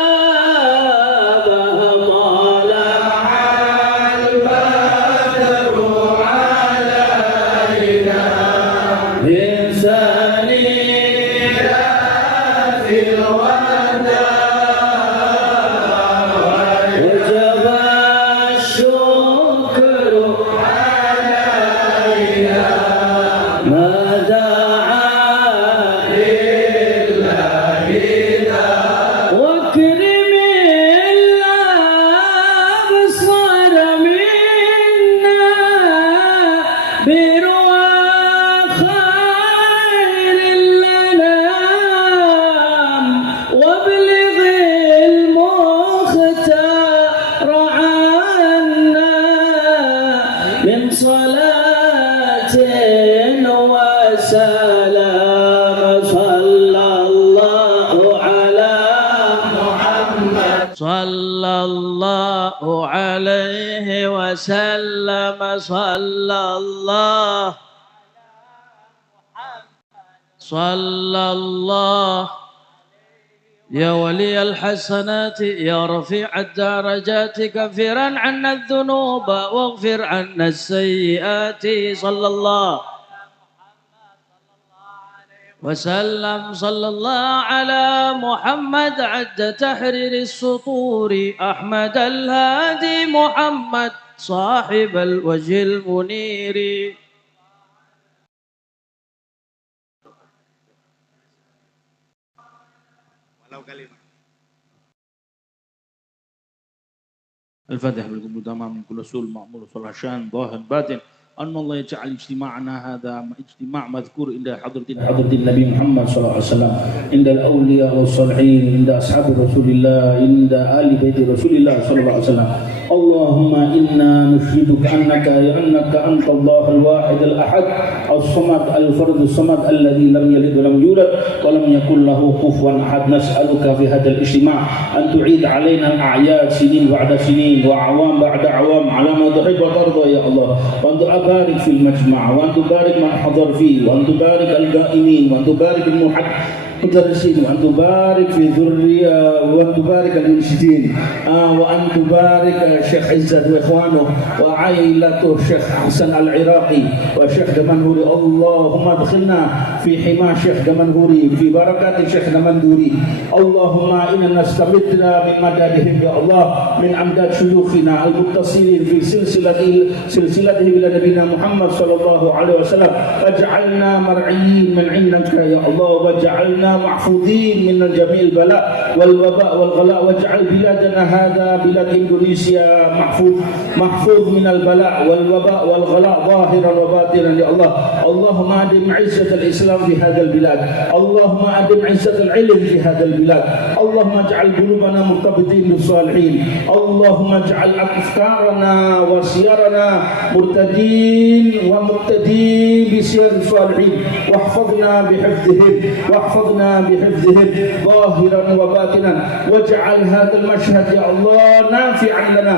طلع البدر علينا من ثنيات الوداع وجب الشكر علينا ما دعا إلا إذا واكرم الأبصار منا برؤى خير الأنام وابلغ المختار عنا من صلاة وسلام صلى الله على محمد صلى الله عليه وسلم صلى الله يا ولي الحسنات يا رفيع الدرجات كفرا عنا الذنوب واغفر عنا السيئات صلى الله وسلم صلى الله على محمد عد تحرير السطور أحمد الهادي محمد صاحب الوجه المنير الفاتحة بالقبول تمام من كل رسول مأمور صلى عشان ظاهر باطن أن الله يجعل اجتماعنا هذا اجتماع مذكور عند حضرة النبي محمد صلى الله عليه وسلم عند الأولياء والصالحين عند أصحاب رسول الله عند آل بيت رسول الله صلى الله عليه وسلم اللهم إنا نشهدك أنك أنت الله الواحد الأحد الصمد الفرد الصمد الذي لم يلد ولم يولد ولم يكن له كفوا أحد نسألك في هذا الاجتماع أن تعيد علينا الأعياد سنين بعد سنين وأعوام بعد أعوام على ما تحب وترضى يا الله وأن تبارك في المجمع وأن تبارك من حضر فيه وأن تبارك القائمين وأن تبارك المدرسين وأن تبارك في الذرية وأن تبارك المنشدين وأن تبارك الشيخ عزت وإخوانه وعائلته الشيخ حسن العراقي والشيخ دمنهوري اللهم ادخلنا في حمى الشيخ دمنهوري في بركات الشيخ دمنهوري اللهم إنا نستمدنا من مدادهم يا الله من أمداد شيوخنا المتصلين في سلسلته إلى نبينا محمد صلى الله عليه وسلم واجعلنا مرعيين من عندك يا الله واجعلنا محفوظين من جميع البلاء والوباء والغلاء واجعل بلادنا هذا بلاد إندونيسيا محفوظ من البلاء والوباء والغلاء ظاهرا وباطنا يا الله اللهم أدم عزة الإسلام في هذا البلاد اللهم أدم عزة العلم في هذا البلاد اللهم اجعل قلوبنا مرتبطين بالصالحين اللهم اجعل أفكارنا وسيرنا مرتدين ومقتدين بسير الصالحين واحفظنا بحفظهم ظاهرا وباطنا واجعل هذا المشهد يا الله نافعا لنا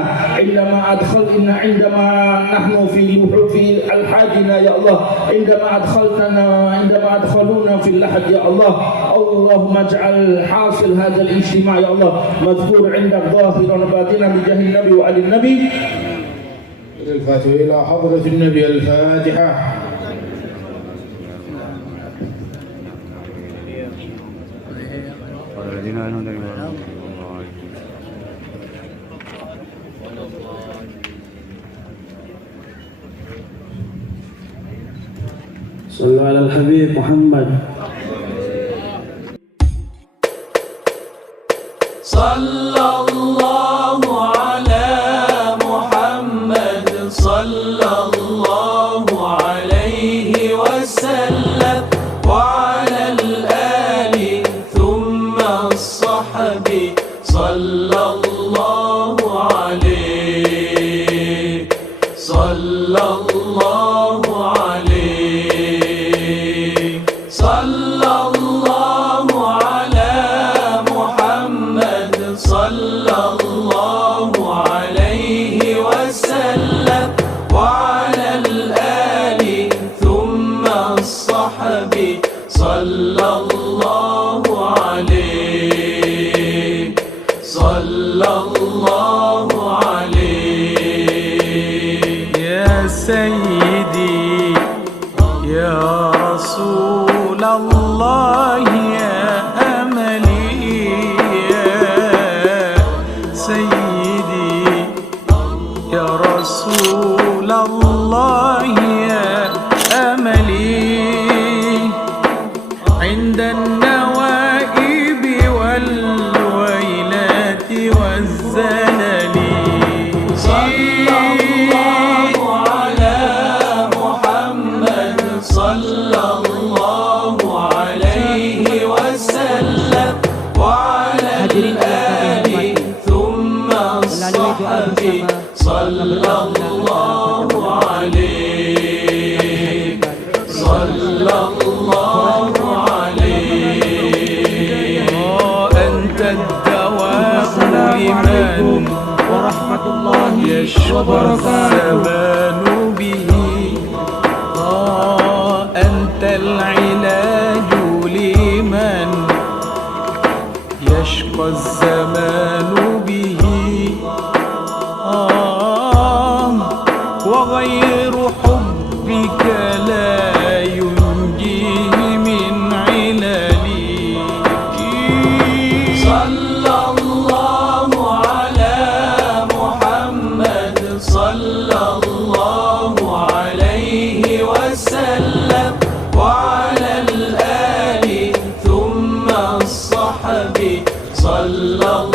عندما نحن في الحاجنا يا الله عندما أدخلونا في اللحد يا الله اللهم اجعل حاصل هذا الاجتماع يا الله مذكور عندك ظاهرا وباطنا بجاه النبي وآل النبي. الفاتحة إلى حضرة النبي الفاتحة. صلوا على الحبيب محمد. صلى الله على محمد صلى الله عليه وسلم وعلى الآل ثم الصحب صلى الله عليه صلى الله عليه صلى الله على محمد صلى الله عليه وسلم وعلى الآل ثم الصحب صلى الله عليه صلى الله عليه يا سيدي يا رسول الله يا أملي يا سيدي يا رسول الله يا أملي عند النوائب والويلات والزلل صلى الله على محمد صلى الله عليه وسلم وعلى الآل ثم الصحب صلى الله عليه صلى الله عليه أنت الدواء لمن ورحمة الله يشقى الزمان به أنت العلاج لمن يشقى الزمان به وغير حبك لا ينجيه من عللي صلى الله على محمد صلى الله عليه وسلم وعلى الآل ثم الصحب صلى الله